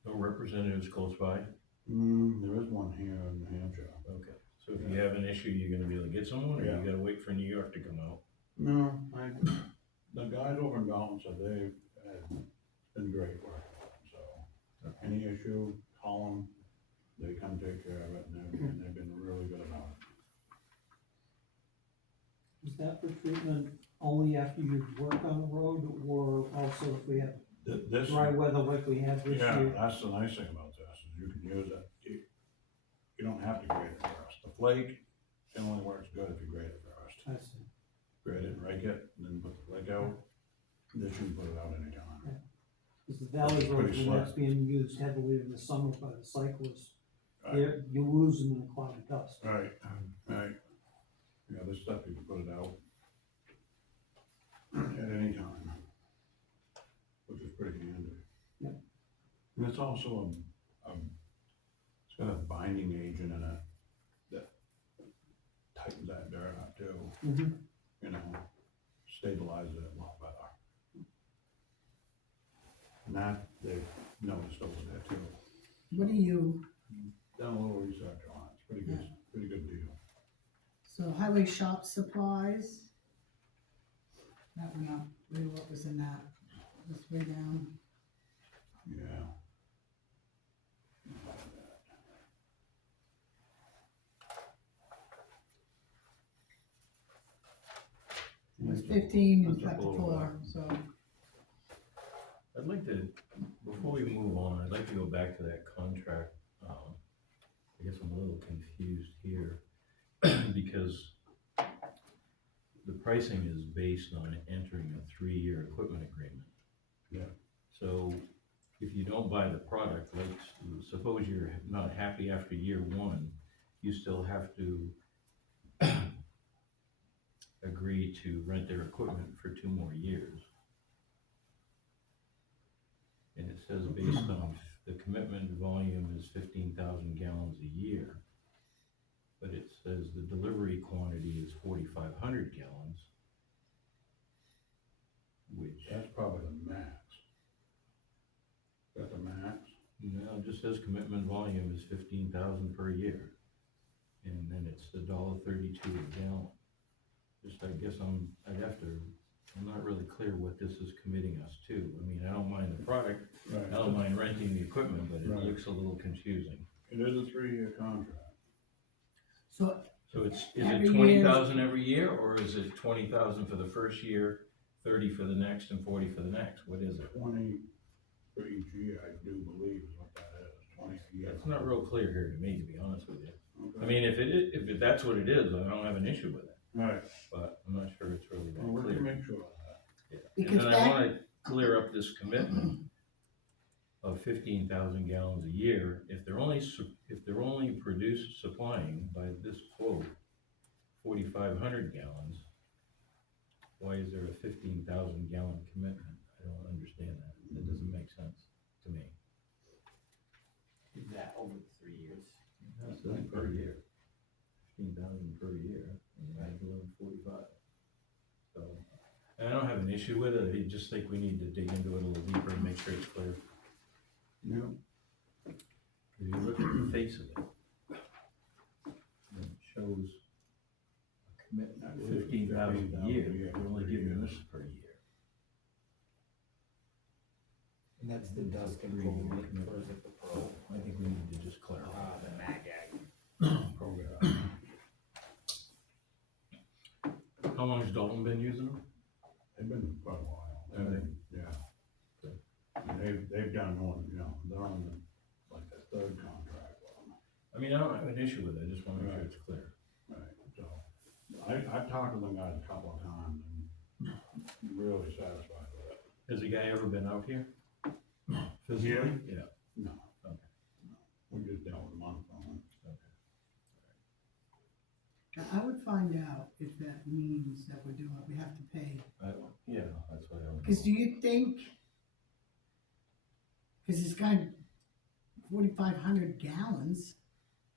No representatives close by? There is one here in New Hampshire. Okay. So if you have an issue, you're gonna be able to get someone, or Yeah. you gotta wait for New York to come out? No, the guys over in Dalton said they've been great working with them, so any issue, call them, they come take care of it, and they've been really good about Is that for treatment only after you've worked on the road, or also if we have it. This, dry weather like we had this yeah, year? that's the nice thing about this, is you can use it, you don't have to grade it first. The flake, it only works good if you grade it first. I see. Grade it, rake it, and then put the flake out, this you can put it out anytime. Because the valley Pretty roads, when slick. that's being used heavily in the summer by the cyclists, Right. you lose them in a cloud of dust. Right, right. Yeah, this stuff you can put it out at any time, which is pretty handy. Yep. And it's also it's got a binding agent in it that tightens that dirt up too, Mhm. you know, stabilizes it a lot better. And that, they've noticed over there too. what do you, Done a little research on it, it's pretty good deal. so highway shop supplies? That went up, what was in that, this way down, Yeah. it was 15 and That's cut up a to little 4, bit. so, to, before we move on, I'd like to go back to that contract. I guess I'm a little confused here, because the pricing is based on entering a 3-year equipment agreement. Yeah. So if you don't buy the product, like, suppose you're not happy after year 1, you still have to agree to rent their equipment for 2 more years. And it says based on, the commitment volume is 15,000 gallons a year. But it says the delivery quantity is 4,500 gallons. Which, That's probably the max. That's the max? no, it just says commitment volume is 15,000 per year. And then it's $1.32 a gallon. Just, I guess I'm not really clear what this is committing us to. I mean, I don't mind the product, I don't mind renting the equipment, but it Right. looks a little confusing. It is a 3-year contract. So, So is Every it year- 20,000 every year, or is it 20,000 for the first year, 30 for the next, and 40 for the next? What is it? 20 for each year, I do believe is what that is, 20 a year. It's not real clear here to me, to be honest with you. Okay. I mean, if that's what it is, I don't have an issue with it, Right, but I'm not sure it's really that well, we clear. can make sure of that. Yeah. Because And then I back- wanna clear up this commitment of 15,000 gallons a year. If they're only supplying by this quote 4,500 gallons, why is there a 15,000 gallon commitment? I don't understand that. That doesn't make sense to me. Is that over the 3 years? That's per year. 15,000 per year, and I deliver 45. So, and I don't have an issue with it, I just think we need to dig into it a little deeper and make sure it's clear. Yeah. If you look at the face of it, it shows a commitment of 15,000 a year, we're only giving this per year. And that's the Dusk and Cold Lake, or is it the Pro? I think we need to just clarify The that. Mag Ag. How long has Dalton been using them? They've been quite a while. Have they? Yeah. And they've done more, they're on the 3rd contract with them. I mean, I don't have an issue with it, I just wanna make sure it's clear. Right, so, I've talked to them guys a couple of times and really satisfied with it. Has the guy ever been out here? Here? Physically? Yeah. No. Okay. No. We just dealt with them on the phone. now I would find out if that means that we're doing, we have to pay. Yeah, that's what I would. Cause do you think, cause it's got 4,500 gallons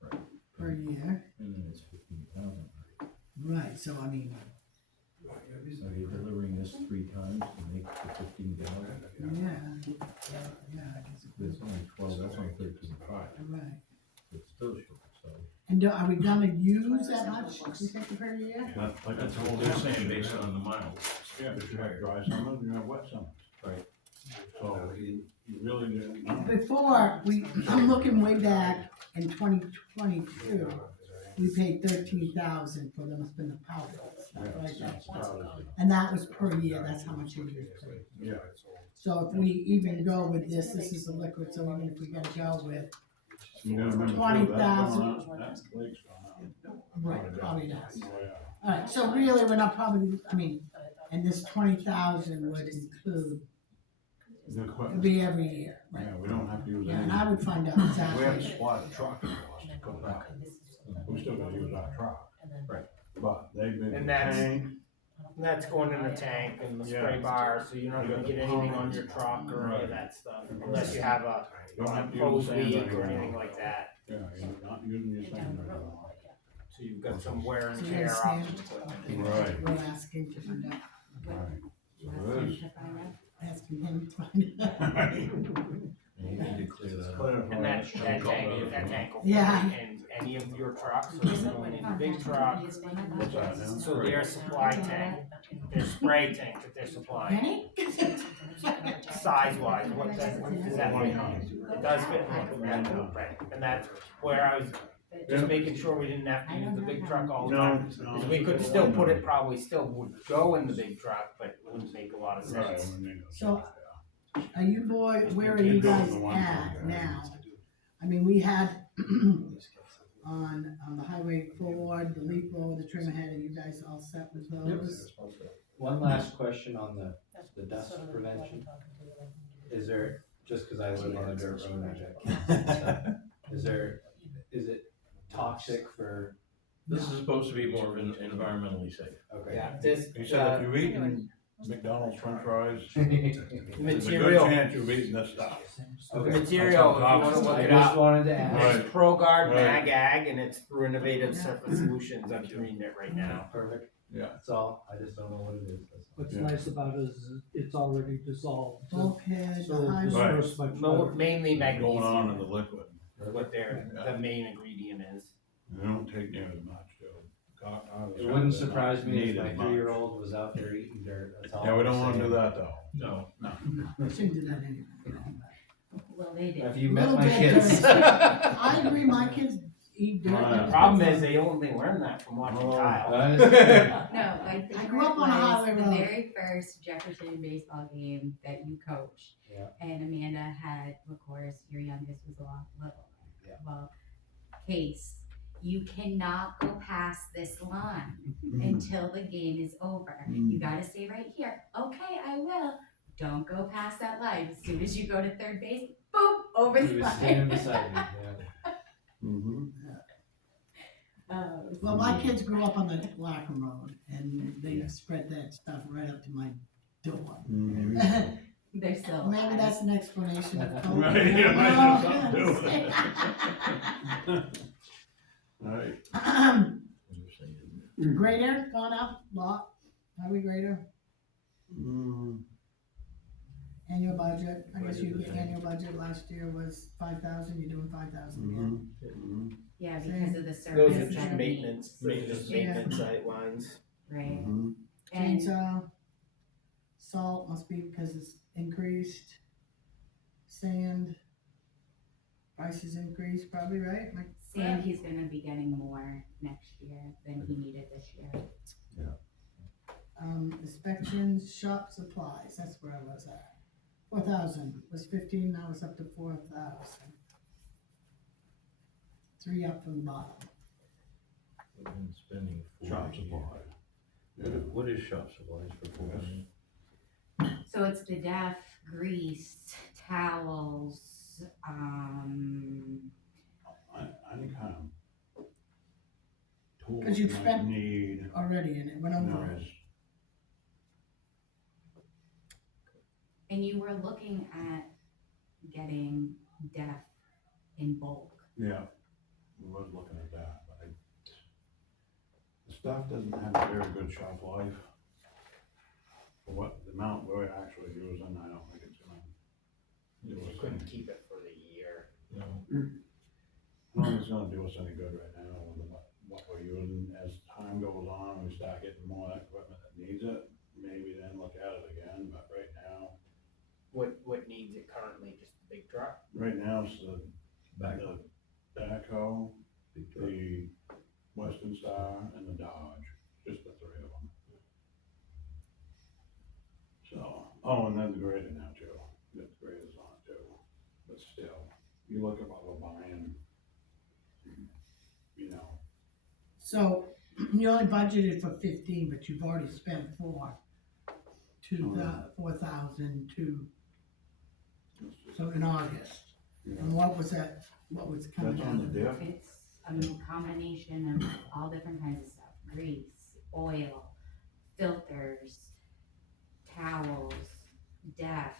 Right. per year, And then it's 15,000. right, so I mean, So you're delivering this 3 times to make the 15 gallons? yeah, I guess it There's only 12, that's only 13.5, right. it's still short, so. And are we gonna use that much, you think, per year? Like that's what they're saying based on the miles. Yeah, but you have dry summers and you have wet summers. Right. So you really didn't know. Before, I'm looking way back in 2022, we paid 13,000 for them to spin the powder, stuff like that. And that was per year, that's how much you used per year. Yeah. So if we even go with this is a liquid, so even if we gotta go with, You gotta remember too, 20,000. that lake's gone out. right, probably does. Oh, yeah. Alright, so really, we're not probably, I mean, and this 20,000 would include, The it'd equipment. be every year, right? Yeah, we don't have to use Yeah, any. and I would find out We have to exactly. supply the truck to us to come out. We still gotta use our truck. Right. But they've been. And that's going in the tank and the spray Yeah. bar, so you're not gonna get anything on your truck or any of that stuff, unless you have a Don't have to use hose the leak sand or right anything now. like that. Yeah, you're not using your sand right now. So you've got some wear and So you tear off understand? the equipment. Right. We're asking to find out, Right. So Last it is. time to find out. asking him to find out. And you need to clear that up. Clarify And that that. tank will Yeah. fit in any of your trucks, so it's going in the big truck, What's that now? so their supply tank, their spray tank that they're supplying, Penny? size wise, what does that mean? It does fit in the right, and that's where I was just making sure we didn't have to use the big truck all the time. No, Cause we could still put it, probably still would go in the big truck, but it wouldn't make a lot of Right. sense. So, Are you boy, where are you Can't go guys in the one at fund, now? I mean, we had on the highway forward, the leaf blower, the trim ahead, are you guys all set with those? One last question on the That's dust sort of the prevention. people I'm talking to, like, Is there, just cause I live on a dirt road, I got is it toxic for, This is supposed to be more of an environmentally safe. okay. Yeah, this, He said if you've eaten McDonald's french fries, there's a good material, chance you've eaten this stuff. Okay. material, if you wanna look I it just up, wanted to ask. it's ProGuard Right. MagAg, and it's through Innovative Surface Solutions, I'm reading it right now. Perfect. Yeah. That's all, I just don't know what it is, that's all. What's Yeah. nice about it is it's already dissolved. Bulkhead, So the it highway. disperses much Mo- better. Mainly Going on in magnesium, the liquid. is what their, the main ingredient is. They don't take near as much, too. It wouldn't surprise me if my 3-year-old was out there eating dirt, that's all. Yeah, we I'm don't wanna do saying. that, though. No. Shouldn't do that anyway. Well, they did. Have you met Little my bit kids? dirty. I agree, my kids eat dirt. Right. The problem is, they only learn that from watching Oh. Kyle. That is true. No, my I grew up on a favorite highway was road. the very first Jefferson baseball game that you coached. Yeah. And Amanda had, of course, your youngest was a lot little. Yeah. Well, Case, you cannot go past this line until the game is over. You gotta stay right here. Okay, I will. Don't go past that line. As soon as you go to third base, boom, over He the was line. standing beside me, yeah. Mm-hmm. Well, my kids grew up on the Lackham Road, and they Yeah. spread that stuff right up to my door. Mm-hmm. They're still Maybe alive. that's an explanation of COVID. Right, yeah, might have Well, something to do Right. Grader gone up, lot, highway grader, annual budget, I guess your annual budget last year was 5,000, you're doing 5,000 again. Yeah, because of the Those are service just that maintenance, Yeah. maintenance sight lines. right? Mm-hmm. And Chainsaw, salt must be because it's increased, sand, prices increased probably, right? Am I Sam, correct? he's gonna be getting more next year than he needed this year. Inspections, shop supplies, that's where I was at. 4,000, was 15, now it's up to 4,000. 3 up from the bottom. We've been spending Shop 40 a year. supply. What is shop supplies for 400? So it's the DEF, grease, towels, Any kind of tools 'Cause you you've might spent- need. Already, and it went over it. Knows. and you were looking at getting DEF in bulk. Yeah, we was looking at that, but the stuff doesn't have a very good shelf life. For what, the amount we're actually using, I don't think it's gonna do You us couldn't any, keep it for the year. No. I don't think it's gonna do us any good right now with what we're using. As time goes on, we start getting more equipment that needs it, maybe then look at it again, but What needs it currently, just the big truck? right now it's the Back. backhoe, Big truck. the Western Star, and the Dodge, just the 3 of them. So, oh, and then the grader now too, the grader's on it too, but still, you look at what we're buying, you know, So, you only budgeted for 15, but you've already spent 4,000 so in August. you know, And what was that, what was coming that's out on the of diff. It's a combination of all different kinds of stuff, grease, oil, filters, towels, DEF.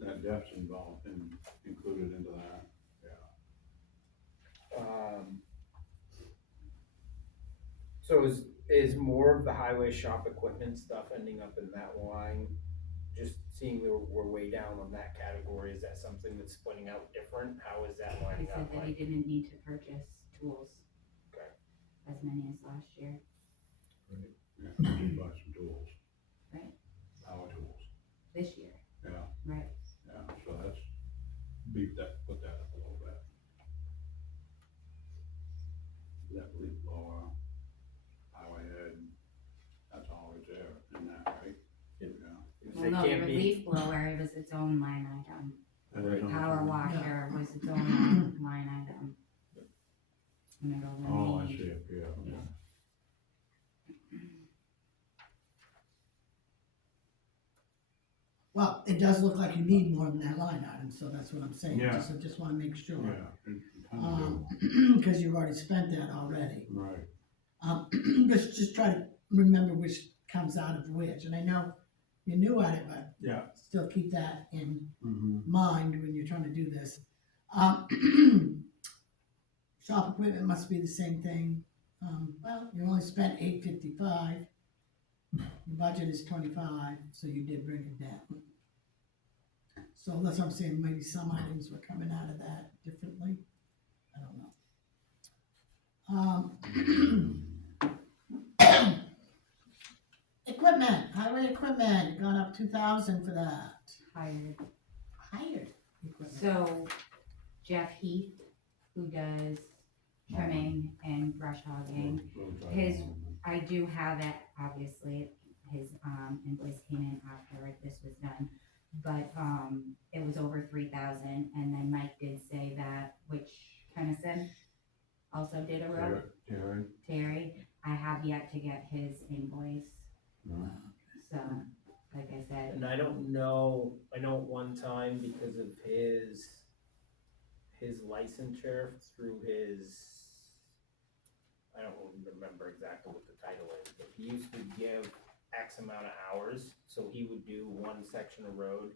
That depth's involved and included into that, So is more of the highway shop equipment stuff ending up in that line? Just seeing we're way down on that category, is that something that's splitting out different? How is that He lining said up? that he didn't need to purchase tools. Okay. As many as last year. yeah, you buy some tools. Right. Power tools, This year, yeah, right? yeah, so that's, put that up a little bit. That leaf blower, power head, that's always there in that, right? Yep. Yeah. If Well, They no, the can't be, relief blower was its own line item. Right. Power washer was its own line item. And it'll Oh, I remain. see it, yeah. Well, it does look like you need more than that line item, so that's what I'm saying, Yeah. I just wanna make sure. Yeah, it kind of Cause you've already spent that already. do, right. Just try to remember which comes out of which, and I know you're new at it, but Yeah. still keep that in Mm-hmm. mind when you're trying to do this. Shop equipment must be the same thing. Well, you only spent $855. Your budget is 25, so you did bring it down. So that's what I'm saying, maybe some items were coming out of that differently. I don't know. Equipment, highway equipment, gone up 2,000 for that. Hired. Hired equipment. So Jeff Heath, who does trimming and brush hogging, his- I do have it, obviously, his, invoice came in after this was done. But, it was over 3,000, and then Mike did say that, which Kennison also did a road, Terry, I have yet to get his invoice, so, like I said, and I don't know, I know at one time because of his licensure through his, I don't remember exactly what the title is, but he used to give X amount of hours, so he would do one section of road,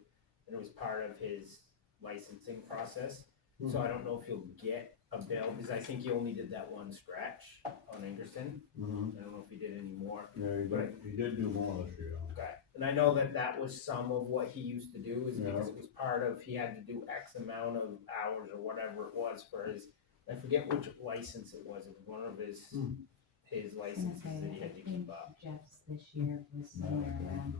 and it was part of his licensing process. So I don't know if you'll get a bill, because I think he only did that one stretch on Ingerson. Mm-hmm. I don't know if he did any more. Yeah, he did do more this year. Okay. And I know that that was some of what he used to do, is because Yeah. it was part of, he had to do X amount of hours or whatever it was for his, I forget which license it was one of his I was gonna licenses say, that he had I to think keep up. Jeff's this year was somewhere around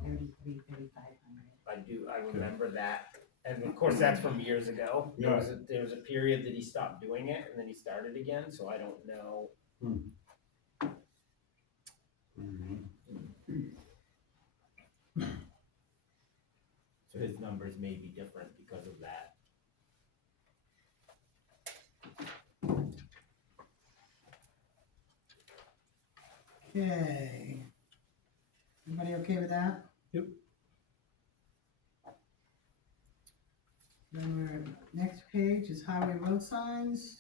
3,500. I remember that, and of course, that's from years ago. Yeah. There was a period that he stopped doing it, and then he started again, so I don't know. So his numbers may be different because of that. Okay. Everybody okay with that? Yep. Then next page is highway road signs.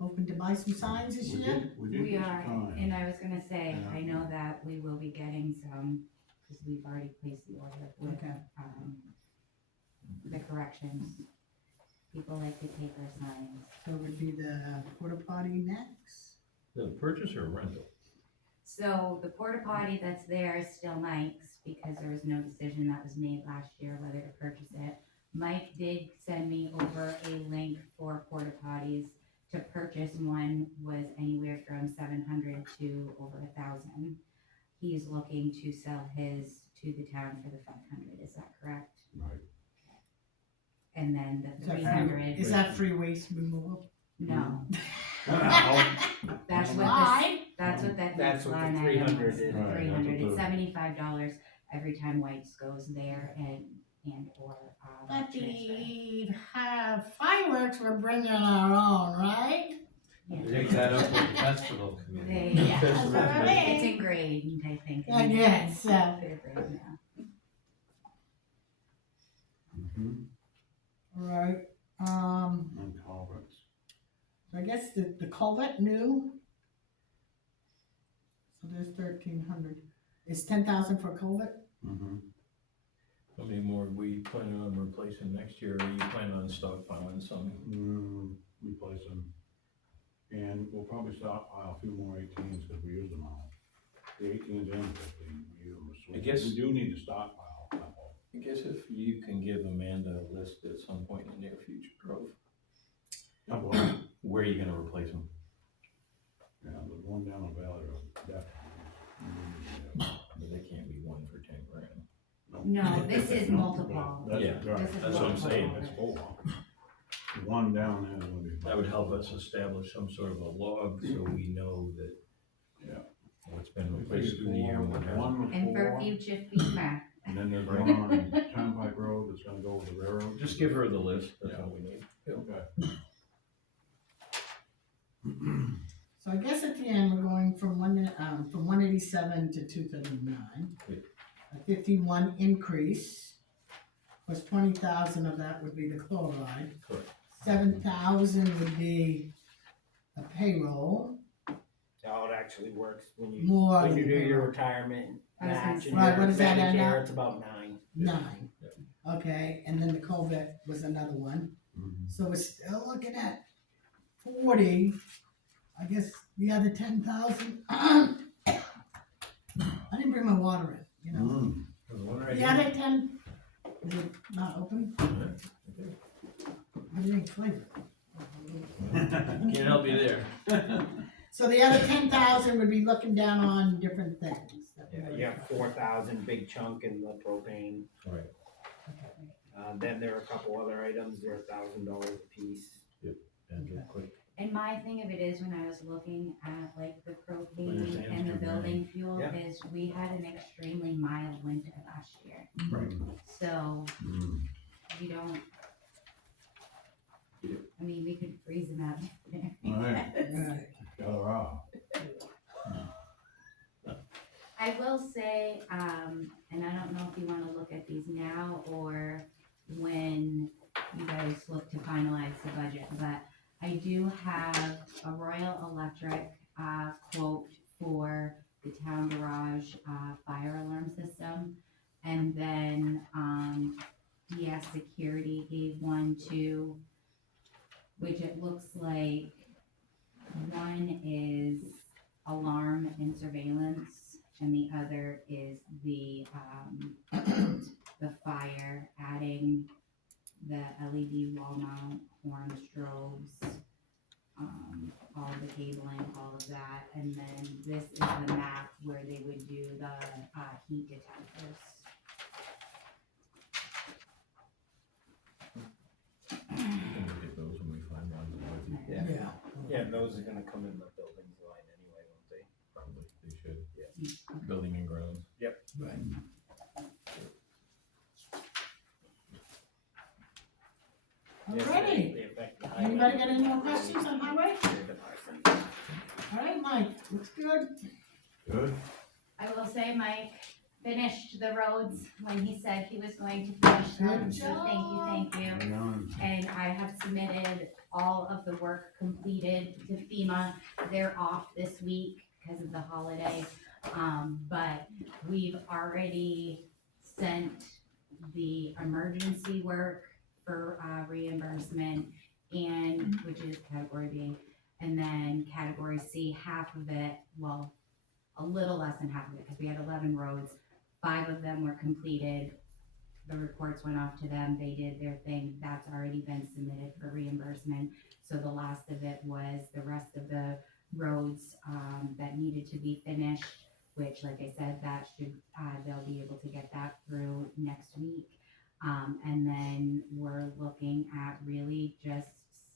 Hoping to buy some signs this year? We did We get are, some time. and I was gonna say, Yeah. I know that we will be getting some, because we've already placed the order with, Okay. the corrections. People like to take our signs. So it would be the porta potty next. The purchase or rental? So the porta potty that's there is still Mike's, because there was no decision that was made last year whether to purchase it. Mike did send me over a link for porta potties. To purchase one was anywhere from 700 to over 1,000. He's looking to sell his to the town for the 500, is that correct? Right. And then the Is that 300, Is that free waste removal? no, Mm-hmm. that's what Why? that's what that That's next what the line 300 item is. is. The Right, 300, that's it's what $75 every time White's goes there and or But transfer. the fireworks we're bringing our own, right? Take that up with the festival committee. They, That's what I mean. it's ingrained, I think. I guess, so. Yeah. Alright, And culverts. I guess the culvert new. So there's 1,300. Is 10,000 for culvert? Mm-hmm. How many more are we planning on replacing next year, or are you planning on stockpiling some? Replace them. And we'll probably stockpile a few more 18s because we use them all. The 18s and 15, we use them. So I guess- we do need to stockpile a couple. I guess if you can give Amanda a list at some point in the near future of where are you gonna replace them? Yeah, the one down the valley road, definitely. But they can't be one for 10 grand. No, this is multiple. That's Yeah, right. This is that's what I'm saying. That's four. The one down there is gonna be. That would help us establish some sort of a log, so we know that Yeah. what's been replaced through the year and what hasn't. One was And for four. future FEMA, And then there's one on Turnpike Road that's gonna go with the railroad. Just give her the list, that's all we need. Okay. So I guess at the end, we're going from 187 to 239. Yeah. A 51 increase, plus 20,000 of that would be the chloride. Correct. 7,000 would be a payroll, How it actually works when you, more when than you do your payroll. retirement I was gonna match say. and Right, your what does that add Medicare, up? it's about 9. 9. Okay, and then the COVID was another one. So we're still looking at 40, I guess the other 10,000. I didn't bring my water in, you know. The other 10, is it not open? I didn't flavor it. Can't help you there. So the other 10,000 would be looking down on different things. that we Yeah, were- you have 4,000 big chunk in the propane. Right. Then there are a couple other items, they're $1,000 a piece. And real quick, And my thing of it is, when I was looking at like the propane Understand and the what you're building fuel, Yeah. is we had an extremely mild winter last year. Right. So, you don't, I mean, we could freeze them out there. Right. Right. Shut her off. I will say, and I don't know if you wanna look at these now or when you guys look to finalize the budget, but I do have a Royal Electric, quote for the town garage, fire alarm system. And then, DS Security gave one too, which it looks like one is alarm and surveillance, and the other is the fire, adding the LED wall mount, horn strobes, all the cabling, all of that, and then this is the map where they would do the, heat detectors. we can look at those when we finalize the budget. Yeah. Yeah. Yeah, and those are gonna come in the buildings line anyway, won't they? Probably, they should. Building and grounds. Right. Yes, Alrighty, they affect the highway. anybody got any more questions on highway? Their department. Alright, Mike, looks good. Good? I will say Mike finished the roads when he said he was going to finish them, Good so thank you. Hang on. And I have submitted all of the work completed to FEMA. They're off this week because of the holiday. But we've already sent the emergency work for reimbursement, and, which is category B. And then category C, half of it, well, a little less than half of it, because we had 11 roads. 5 of them were completed. The reports went off to them, they did their thing, that's already been submitted for reimbursement. So the last of it was the rest of the roads, that needed to be finished, which, like I said, that should, they'll be able to get that through next week. And then we're looking at really just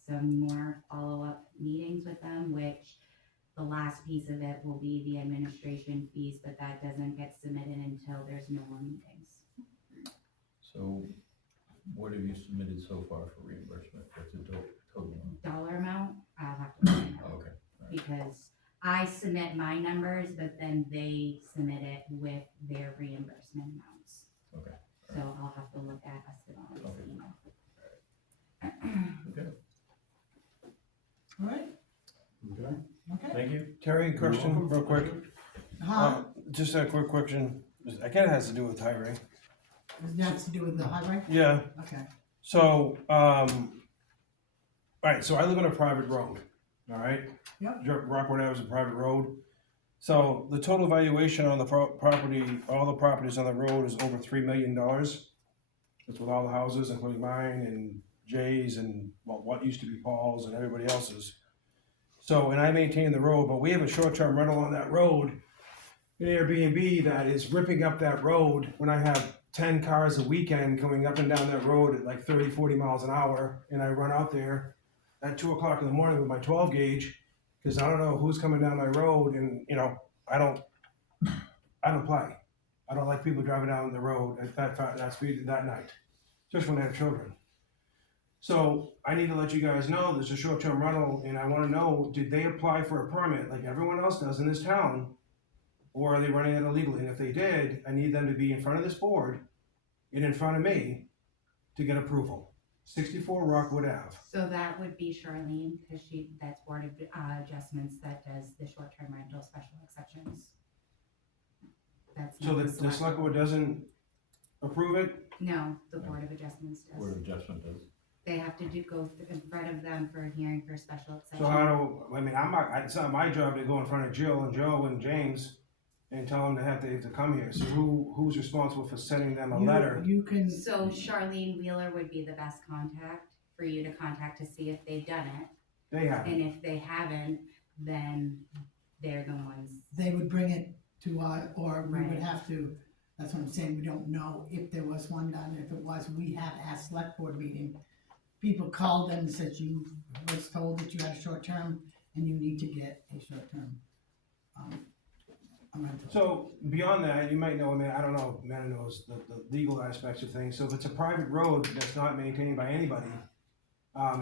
some more follow-up meetings with them, which the last piece of it will be the administration fees, but that doesn't get submitted until there's no more meetings. So what have you submitted so far for reimbursement? What's the total amount? Dollar amount, I'll have to find out, Okay. because I submit my numbers, but then they submit it with their reimbursement amounts. Okay. So I'll have to look at estimates. Okay. Okay. Alright, Okay. okay. Thank you. Terry, question, real quick. Just A quick question. I guess it has to do with highway. Does that to do with the highway? Yeah. Okay. So, alright, so I live on a private road, alright? Yep. Rockwood Ave is a private road. So the total valuation on the property, all the properties on the road is over $3 million. That's with all the houses, including mine and Jay's and, well, what used to be Paul's and everybody else's. So, and I maintain the road, but we have a short-term rental on that road, an Airbnb that is ripping up that road when I have 10 cars a weekend coming up and down that road at like 30, 40 miles an hour. And I run out there at 2 o'clock in the morning with my 12 gauge, because I don't know who's coming down my road, and, you know, I don't play. I don't like people driving down the road at that speed that night, especially when they have children. So I need to let you guys know there's a short-term rental, and I wanna know, did they apply for a permit like everyone else does in this town? Or are they running it illegally? And if they did, I need them to be in front of this board and in front of me to get approval. 64 Rockwood Ave. So that would be Charlene, cause that's Board of Adjustments that does the short-term rental special exceptions. That's So not the select board doesn't approve it? No, the Board of Adjustments Board does. of Adjustment does. They have to go in front of them for a hearing for a special exception. So how do, I mean, it's not my job to go in front of Jill and Joe and James and tell them they have to come here. So who's responsible for sending them a letter? You can, So Charlene Wheeler would be the best contact for you to contact to see if they've done it. They have it. And if they haven't, then they're the ones. they would bring it to us, or we would Right. have to, that's what I'm saying, we don't know if there was one done. If it was, we had a select board meeting. People called them and said you was told that you had a short term and you need to get a short term. Rental. So beyond that, you might know, I mean, I don't know, Amanda knows the legal aspects of things. So if it's a private road that's not maintained by anybody,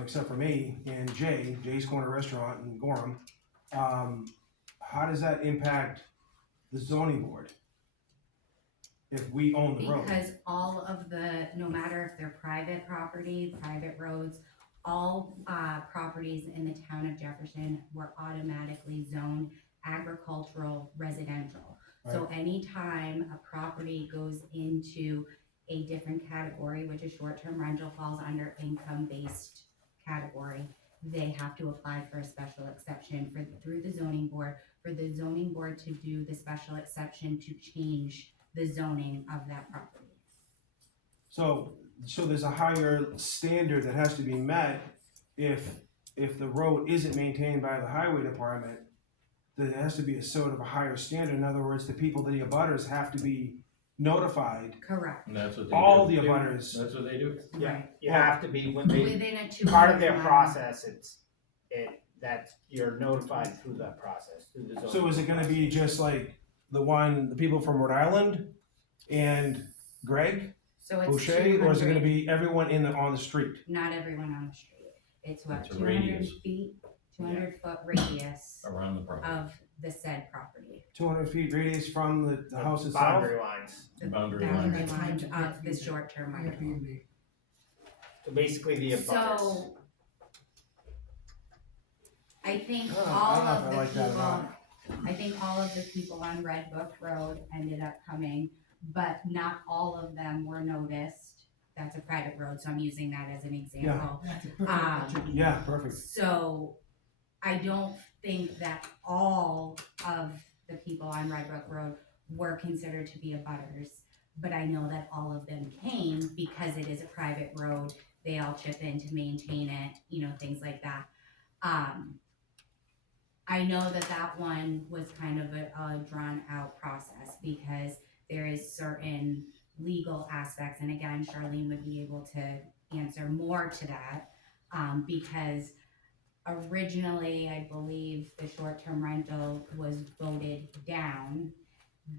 except for me and Jay's Corner Restaurant in Gorham, how does that impact the zoning board? If we own the road? Because all of no matter if they're private property, private roads, all properties in the town of Jefferson were automatically zoned agricultural residential. So anytime a property goes into a different category, which is short-term rental falls under income-based category, they have to apply for a special exception through the zoning board, for the zoning board to do the special exception to change the zoning of that property. So there's a higher standard that has to be met if the road isn't maintained by the highway department. There has to be a sort of a higher standard. In other words, the people, the abutters have to be notified. Correct. And that's what they do. All the abutters. That's what they do. Yeah, Right. you have to be, when they, Within a 200 part of their mile- process, that you're notified through that process, through the zoning. So is it gonna be just like the people from Rhode Island and Greg So it's O'Shea, or is it gonna 200 be everyone on the street? Not everyone on the street. It's what, It's a 200 radius. feet, 200-foot radius Around the property. of the said property. 200 feet radius from the house itself? Boundary lines, The Boundary boundary lines. lines of the short-term rental. Airbnb. so basically the abutters. So, I think Oh, all I don't know of if I the like that or people, not. I think all of the people on Red Book Road ended up coming, but not all of them were noticed. That's a private road, so I'm using that as an example. That's a perfect picture. Yeah, perfect. So, I don't think that all of the people on Red Brook Road were considered to be abutters, but I know that all of them came because it is a private road. They all chip in to maintain it, things like that. I know that one was kind of a drawn out process because there is certain legal aspects, and again, Charlene would be able to answer more to that, because originally, I believe the short-term rental was voted down.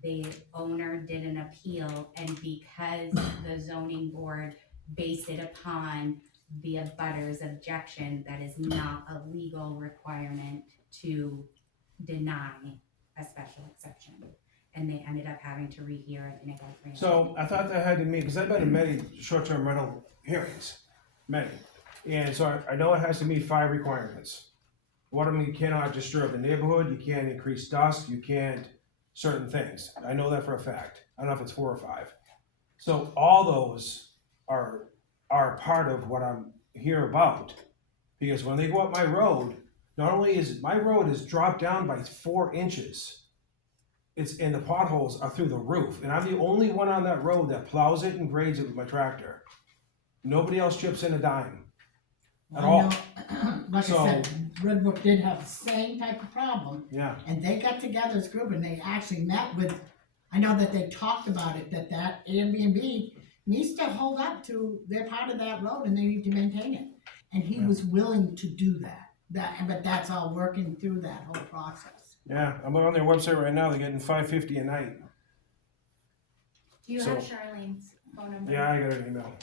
The owner did an appeal, and because the zoning board based it upon the abutter's objection, that is not a legal requirement to deny a special exception. And they ended up having to rehear it, and it got granted. So I thought that had to meet, because I've been in many short-term rental hearings, many. And so I know it has to meet 5 requirements. One of them, you cannot disturb the neighborhood, you can't increase dust, you can't certain things. I know that for a fact. I don't know if it's 4 or 5. So all those are part of what I'm here about. Because when they go up my road, not only is my road is dropped down by 4 inches, and the potholes are through the roof, and I'm the only one on that road that plows it and grades it with my tractor. Nobody else chips in a dime at I all. know, like So- I said, Red Brook did have the same type of problem, Yeah, and they got together as a group and they actually met with, I know that they talked about it, that Airbnb needs to hold up to their part of that road and they need to maintain it. And he Yeah. was willing to do that, but that's all working through that whole process. yeah. I'm on their website right now. They're getting $550 a night. Do you So- have Charlene's phone number? Yeah, I got an email.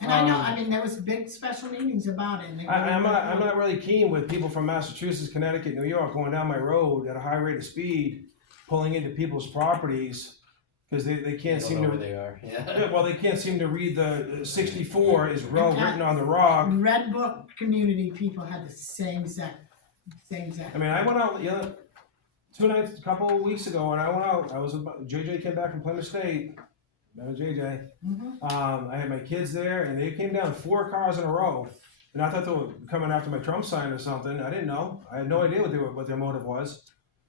And I know, I mean, there was big special meetings about it, and they. I'm really I'm not really keen with people from Massachusetts, Connecticut, New York going down my road at a high rate of speed, pulling into people's properties, because they can't Don't seem know to. where they are, Yeah, well, they can't seem to read the 64 is well written on the rock. Red Book community people had the same exact. I mean, I went out, you know, a couple of weeks ago, and I went out. JJ came back from Plymouth State. Remember JJ? Mhm. I had my kids there, and they came down 4 cars in a row. And I thought they were coming after my Trump sign or something. I didn't know. I had no idea what their motive was.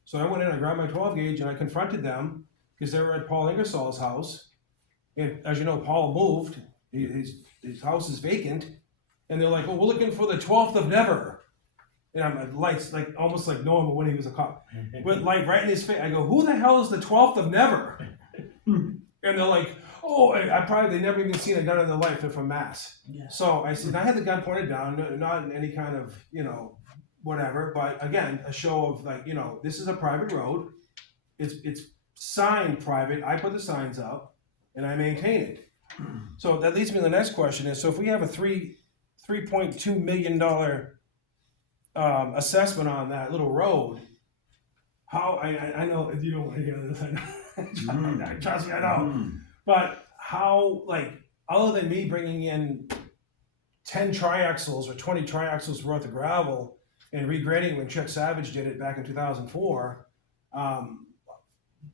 So I went in, I grabbed my 12 gauge, and I confronted them because they were at Paul Ingersoll's house. And as you know, Paul moved. His house is vacant. And they're like, "Oh, we're looking for the 12th of never." And I'm lights like almost like normal when he was a cop. But like right in his face, I go, "Who the hell is the 12th of never?" And they're like, "Oh, they never even seen a gun in their life. They're from Mass." Yeah. So I said, I had the gun pointed down, not in any kind of, whatever. But again, a show of like, this is a private road. It's signed private. I put the signs up, and I maintain it. So that leads me to the next question is, so if we have a $3.2 million assessment on that little road, how, I know you don't want to hear this, I know. Trust me, I know. But how, like, other than me bringing in 10 triaxles or 20 triaxles worth of gravel and regrading when Chet Savage did it back in 2004,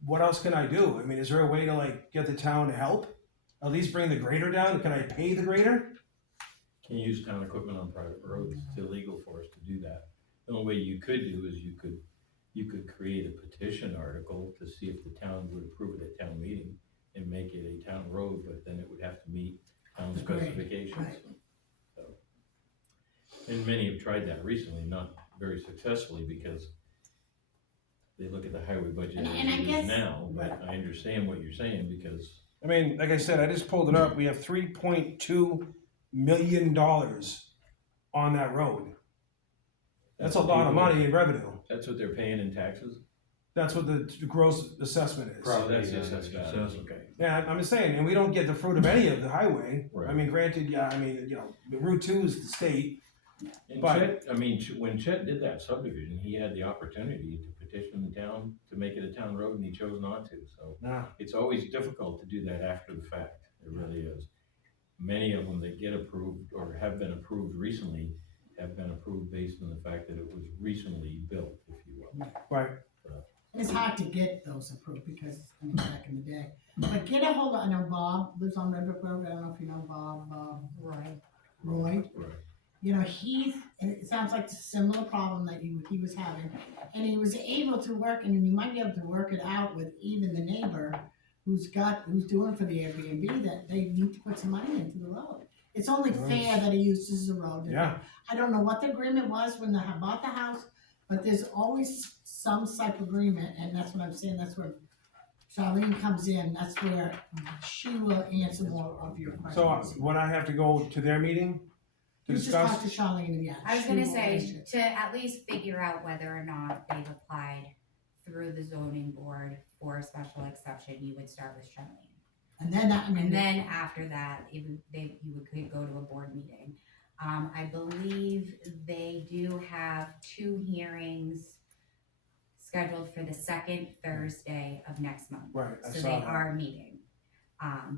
what else can I do? I mean, is there a way to like get the town to help? At least bring the grader down? Can I pay the grader? Can you use town equipment on private roads? It's illegal for us to do that. The only way you could do is you could create a petition article to see if the town would approve it at town meeting and make it a town road, but then it would have to meet town Great, specifications. right. So, and many have tried that recently, not very successfully, because they look at the highway budget as And I it guess- is now, but I understand what you're saying, because I mean, like I said, I just pulled it up. We have $3.2 million on that road. That's a lot of money in revenue. that's what they're paying in taxes? That's what the gross assessment is. Probably. That's the yeah, assessment, yeah. okay. Yeah, I'm just saying, and we don't get the fruit of any of the highway. I Right. mean, granted, yeah, I mean, Route 2 is the state. And But- Chet, I mean, when Chet did that subdivision, he had the opportunity to petition the town to make it a town road, and he chose not to, so. Nah. It's always difficult to do that after the fact, it really is. Many of them that get approved or have been approved recently have been approved based on the fact that it was recently built, if you will. Right. It's hard to get those approved because, I mean, back in the day. But get a hold of, I know Bob lives on Red Brook Road, I don't know if you know Bob, Roy. Right. It sounds like a similar problem that he was having. And he was able to work, and you might be able to work it out with even the neighbor who's doing for the Airbnb, that they need to put some money into the road. It's only fair that he uses the road. Yeah. I don't know what the agreement was when they bought the house, but there's always some type of agreement, and that's what I'm saying, that's where Charlene comes in, that's where she will answer more of your So questions. would I have to go to their meeting to You just discuss? talk to Charlene, yeah. I was she gonna will say, answer. to at least figure out whether or not they've applied through the zoning board for a special exception, you would start with Charlene. And then, And then after that, you could go to a board meeting. I believe they do have 2 hearings scheduled for the second Thursday of next month. Right, I So saw they that. are meeting.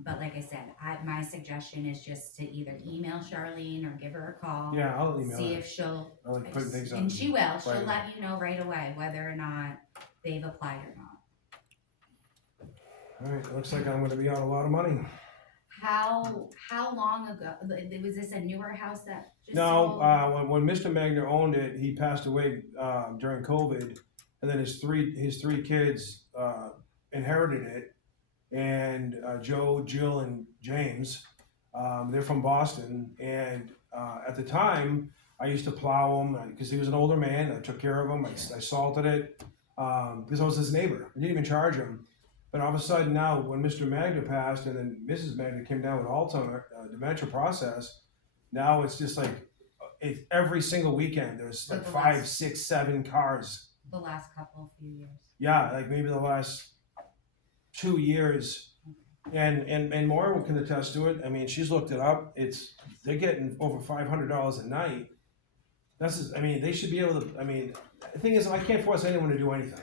But like I said, my suggestion is just to either email Charlene or give her a call. Yeah, I'll email See her. if she'll, I like putting things on. and she will, she'll Right. let you know right away whether or not they've applied or not. All right, looks like I'm gonna be out a lot of money. How long ago, was this a newer house that just No, sold? when Mr. Magner owned it, he passed away during COVID, and then his three kids inherited it, and Joe, Jill, and James, they're from Boston, and at the time, I used to plow him because he was an older man. I took care of him. I salted it because I was his neighbor. I didn't even charge him. But all of a sudden now, when Mr. Magna passed and then Mrs. Magna came down with Alzheimer's dementia process, now it's just like every single weekend there's like Like the 5, last- 6, 7 cars. The last few years. Yeah, like maybe the last 2 years. And Maura can attest to it, I mean, she's looked it up, they're getting over $500 a night. I mean, they should be able to, I mean, the thing is, I can't force anyone to do anything.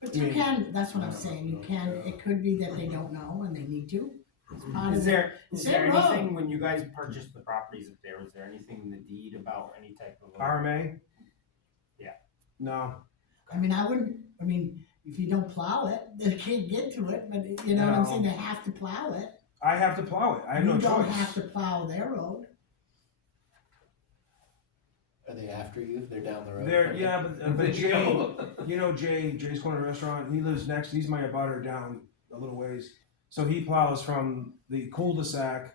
But you can, that's what I'm saying, you can, it could be that they don't know and they need to. It's part of Is the- there, it's is there their road. anything, when you guys purchased the properties up there, was there anything in the deed about any type of? RMA? Yeah. No, I mean, if you don't plow it, they can't get to it, but you know what I'm No. saying, they have to plow it. I have to plow it, I have no You don't choice. have to plow their road. Are they after you? They're down the road? Yeah, but Jay, you know Jay's Corner Restaurant, he lives next, he's my abutter down a little ways. So he plows from the cul-de-sac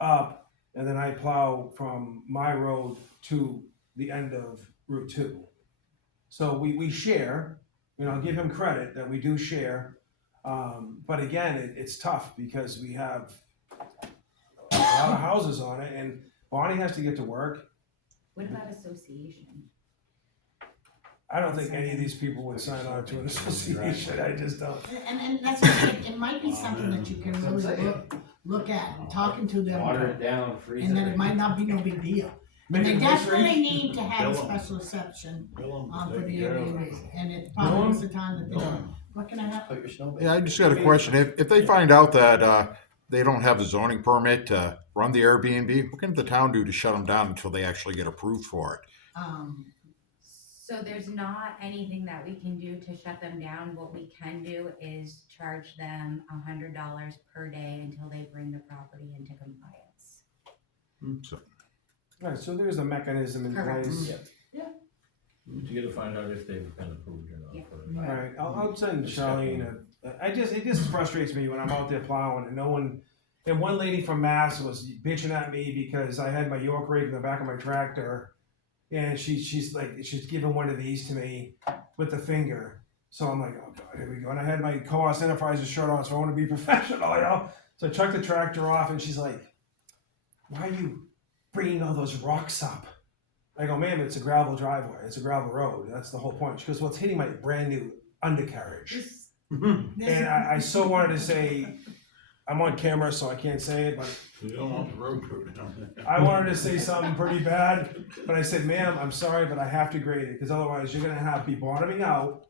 up, and then I plow from my road to the end of Route 2. So we share, I'll give him credit that we do share. But again, it's tough because we have a lot of houses on it, and Bonnie has to get to work. What about association? I don't think any of these people would sign on to an association, I just don't. And that's what I'm saying, it might be something that you can really look at, talking to them. Water it down, freeze it. And then it might not be no big deal. And they definitely need to have a special exception for the Airbnb, and it's probably most of the time that they don't. What can I have? Put your snow Yeah, I just got a question. If they find out that they don't have the zoning permit to run the Airbnb, what can the town do to shut them down until they actually get approved for it? So there's not anything that we can do to shut them down. What we can do is charge them $100 per day until they bring the property into compliance. So, Right, so there's a mechanism in Correct. place. But you gotta find out if they've been approved or Yeah. not first. Right, I'll send Charlene it just frustrates me when I'm out there plowing and no one, and one lady from Mass was bitching at me because I had my York rake in the back of my tractor. And she's giving one of these to me with the finger. So I'm like, oh God, here we go. And I had my Co-op Enterprises shirt on, so I want to be professional, So I chucked the tractor off and she's like, why are you bringing all those rocks up? I go, ma'am, it's a gravel driveway. It's a gravel road. That's the whole point. She goes, well, it's hitting my brand new undercarriage. And I so wanted to say, I'm on camera, so I can't say it, but You don't want the road crew down there. I wanted to say something pretty bad, but I said, ma'am, I'm sorry, but I have to grade it, because otherwise you're gonna have be bottoming out,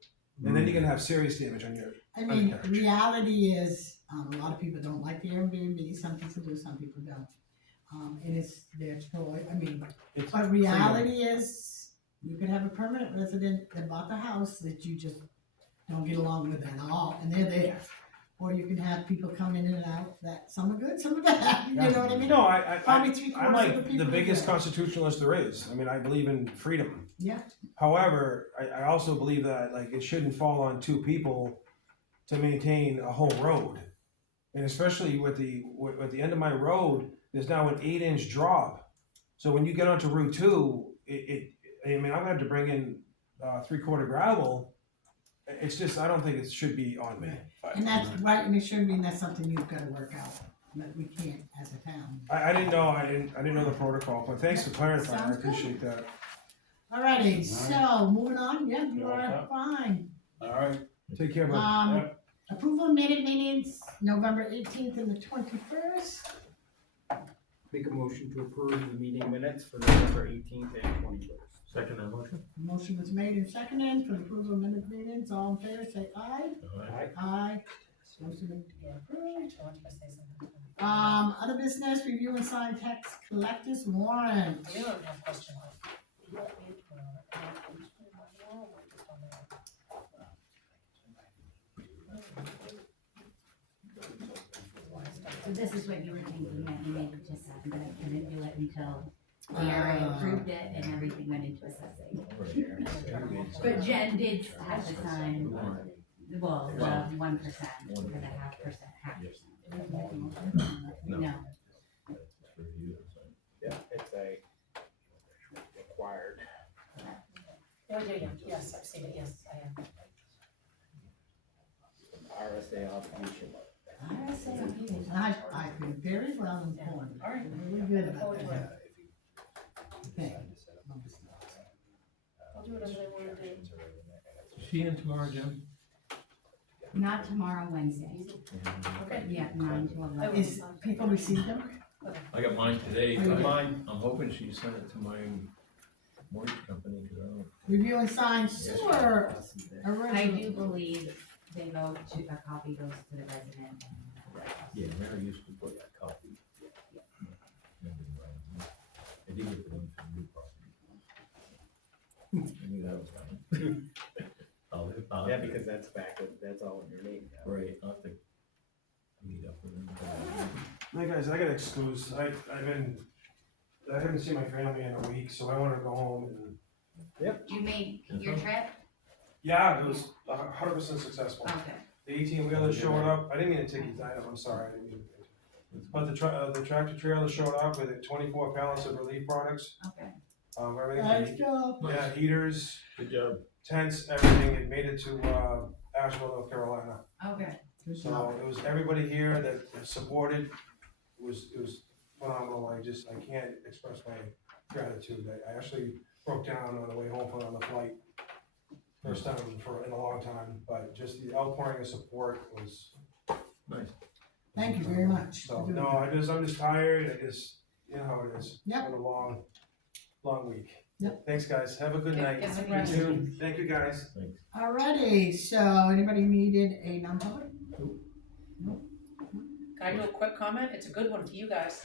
and then you're gonna have serious damage on your. I mean, reality is, a lot of people don't like the Airbnb, some people do, some people don't. And it's their choice, but reality is, you could have a permanent resident that bought the house that you just don't get along with at all, and they're there. Or you can have people come in and out, that some are good, some are bad, you know what I mean? No, I Probably I'm 3/4 of the like people the are biggest there. constitutionalist there is. I mean, I believe in freedom. Yeah. However, I also believe that it shouldn't fall on two people to maintain a whole road. And especially with the end of my road, there's now an 8-inch drop. So when you get onto Route 2, I'm gonna have to bring in 3/4 gravel. It's just, I don't think it should be on me. And that's right, and it should mean that's something you've gotta work out, that we can't as a town. I didn't know the protocol, but thanks for clarifying, I Sounds good. appreciate that. Alrighty, so, moving on, yeah, you You're all are set? fine. All right, Take care, bud. Approval of minute meetings, November 18th and the 21st. Make a motion to approve the meeting minutes for November 18th and 21st. Second that motion? Motion was made and seconded for the approval of minute meetings, all in favor, say aye. Alright. Aye. Motion approved. I want to say something. Other business, review and sign tax collectors warrant. We don't have question. So this is what you were thinking that you needed to sign, but I couldn't do it until we already approved it and everything went into assessing. But Jen did have to sign, well, the 1% for the half percent. No. Yeah, it's a required. Oh, yeah, yes, I've seen it, yes, I am. RSA obligation. I've been very well informed. All right. Really good Look about forward to it. that. Okay. I'll do whatever they want to do. See you in tomorrow, Jim. Not tomorrow, Wednesday. Okay. Yeah, 9 to 11. Is people receive them? I got mine today. Oh, you did? Mine, I'm hoping she sent it to my mortgage company, cause I don't. Review and sign sewer I do original. believe they go to, a copy goes to the resident. Yeah, Mary used to put that copy. I did get the one from new property. I knew that was coming. I'll Yeah, have to- because that's all in your name now. Right, I'll have to meet up with them. Hey guys, I got excused. I haven't seen my family in a week, so I wanna go home and, You made your trip? yeah, it was 100% successful. Okay. The 18-wheeler showed up, I didn't mean to take you down, I'm sorry, I didn't mean to. But the tractor trailer showed up with 24 pallets of relief products, Okay. everything, Nice job. yeah, heaters, Good job. tents, everything, it made it to, Asheville, North Carolina. Okay. Good job. So it was everybody here that supported, it was phenomenal, I can't express my gratitude, I actually broke down on the way home on the flight. First time in a long time, but just the outpouring of support was, Nice. Thank you very much. for so, doing no, that. I'm just tired, you know how it is. Yep. It's been a long week. Yep. Thanks, guys, have a good night. Get some You rest. too. Thank you, guys. Alrighty, so anybody needed a non-public? Can I do a quick comment? It's a good one for you guys.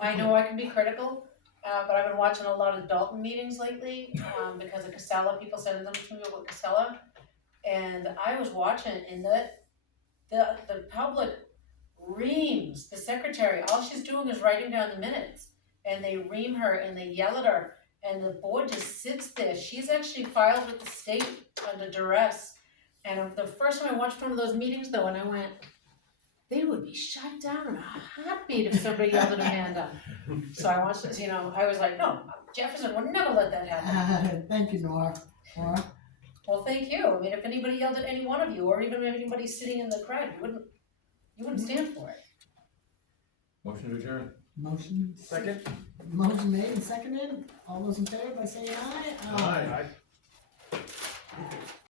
I know I can be critical, but I've been watching a lot of Dalton meetings lately, because of Casella, people sending them to me about Casella. And I was watching and the public reams the secretary, all she's doing is writing down the minutes. And they ream her and they yell at her and the board just sits there. She's actually filed with the state under duress. And the first time I watched one of those meetings though, and I went, they would be shut down in a heartbeat if somebody yelled at Amanda. So I watched this, I was like, no, Jefferson would never let that happen. Thank you, Nora. Nora? Well, thank you. I mean, if anybody yelled at any one of you, or even anybody sitting in the crowd, you wouldn't stand for it. Motion to adjourn. Motion. Second? Motion made and seconded. All those in favor by saying aye? Aye.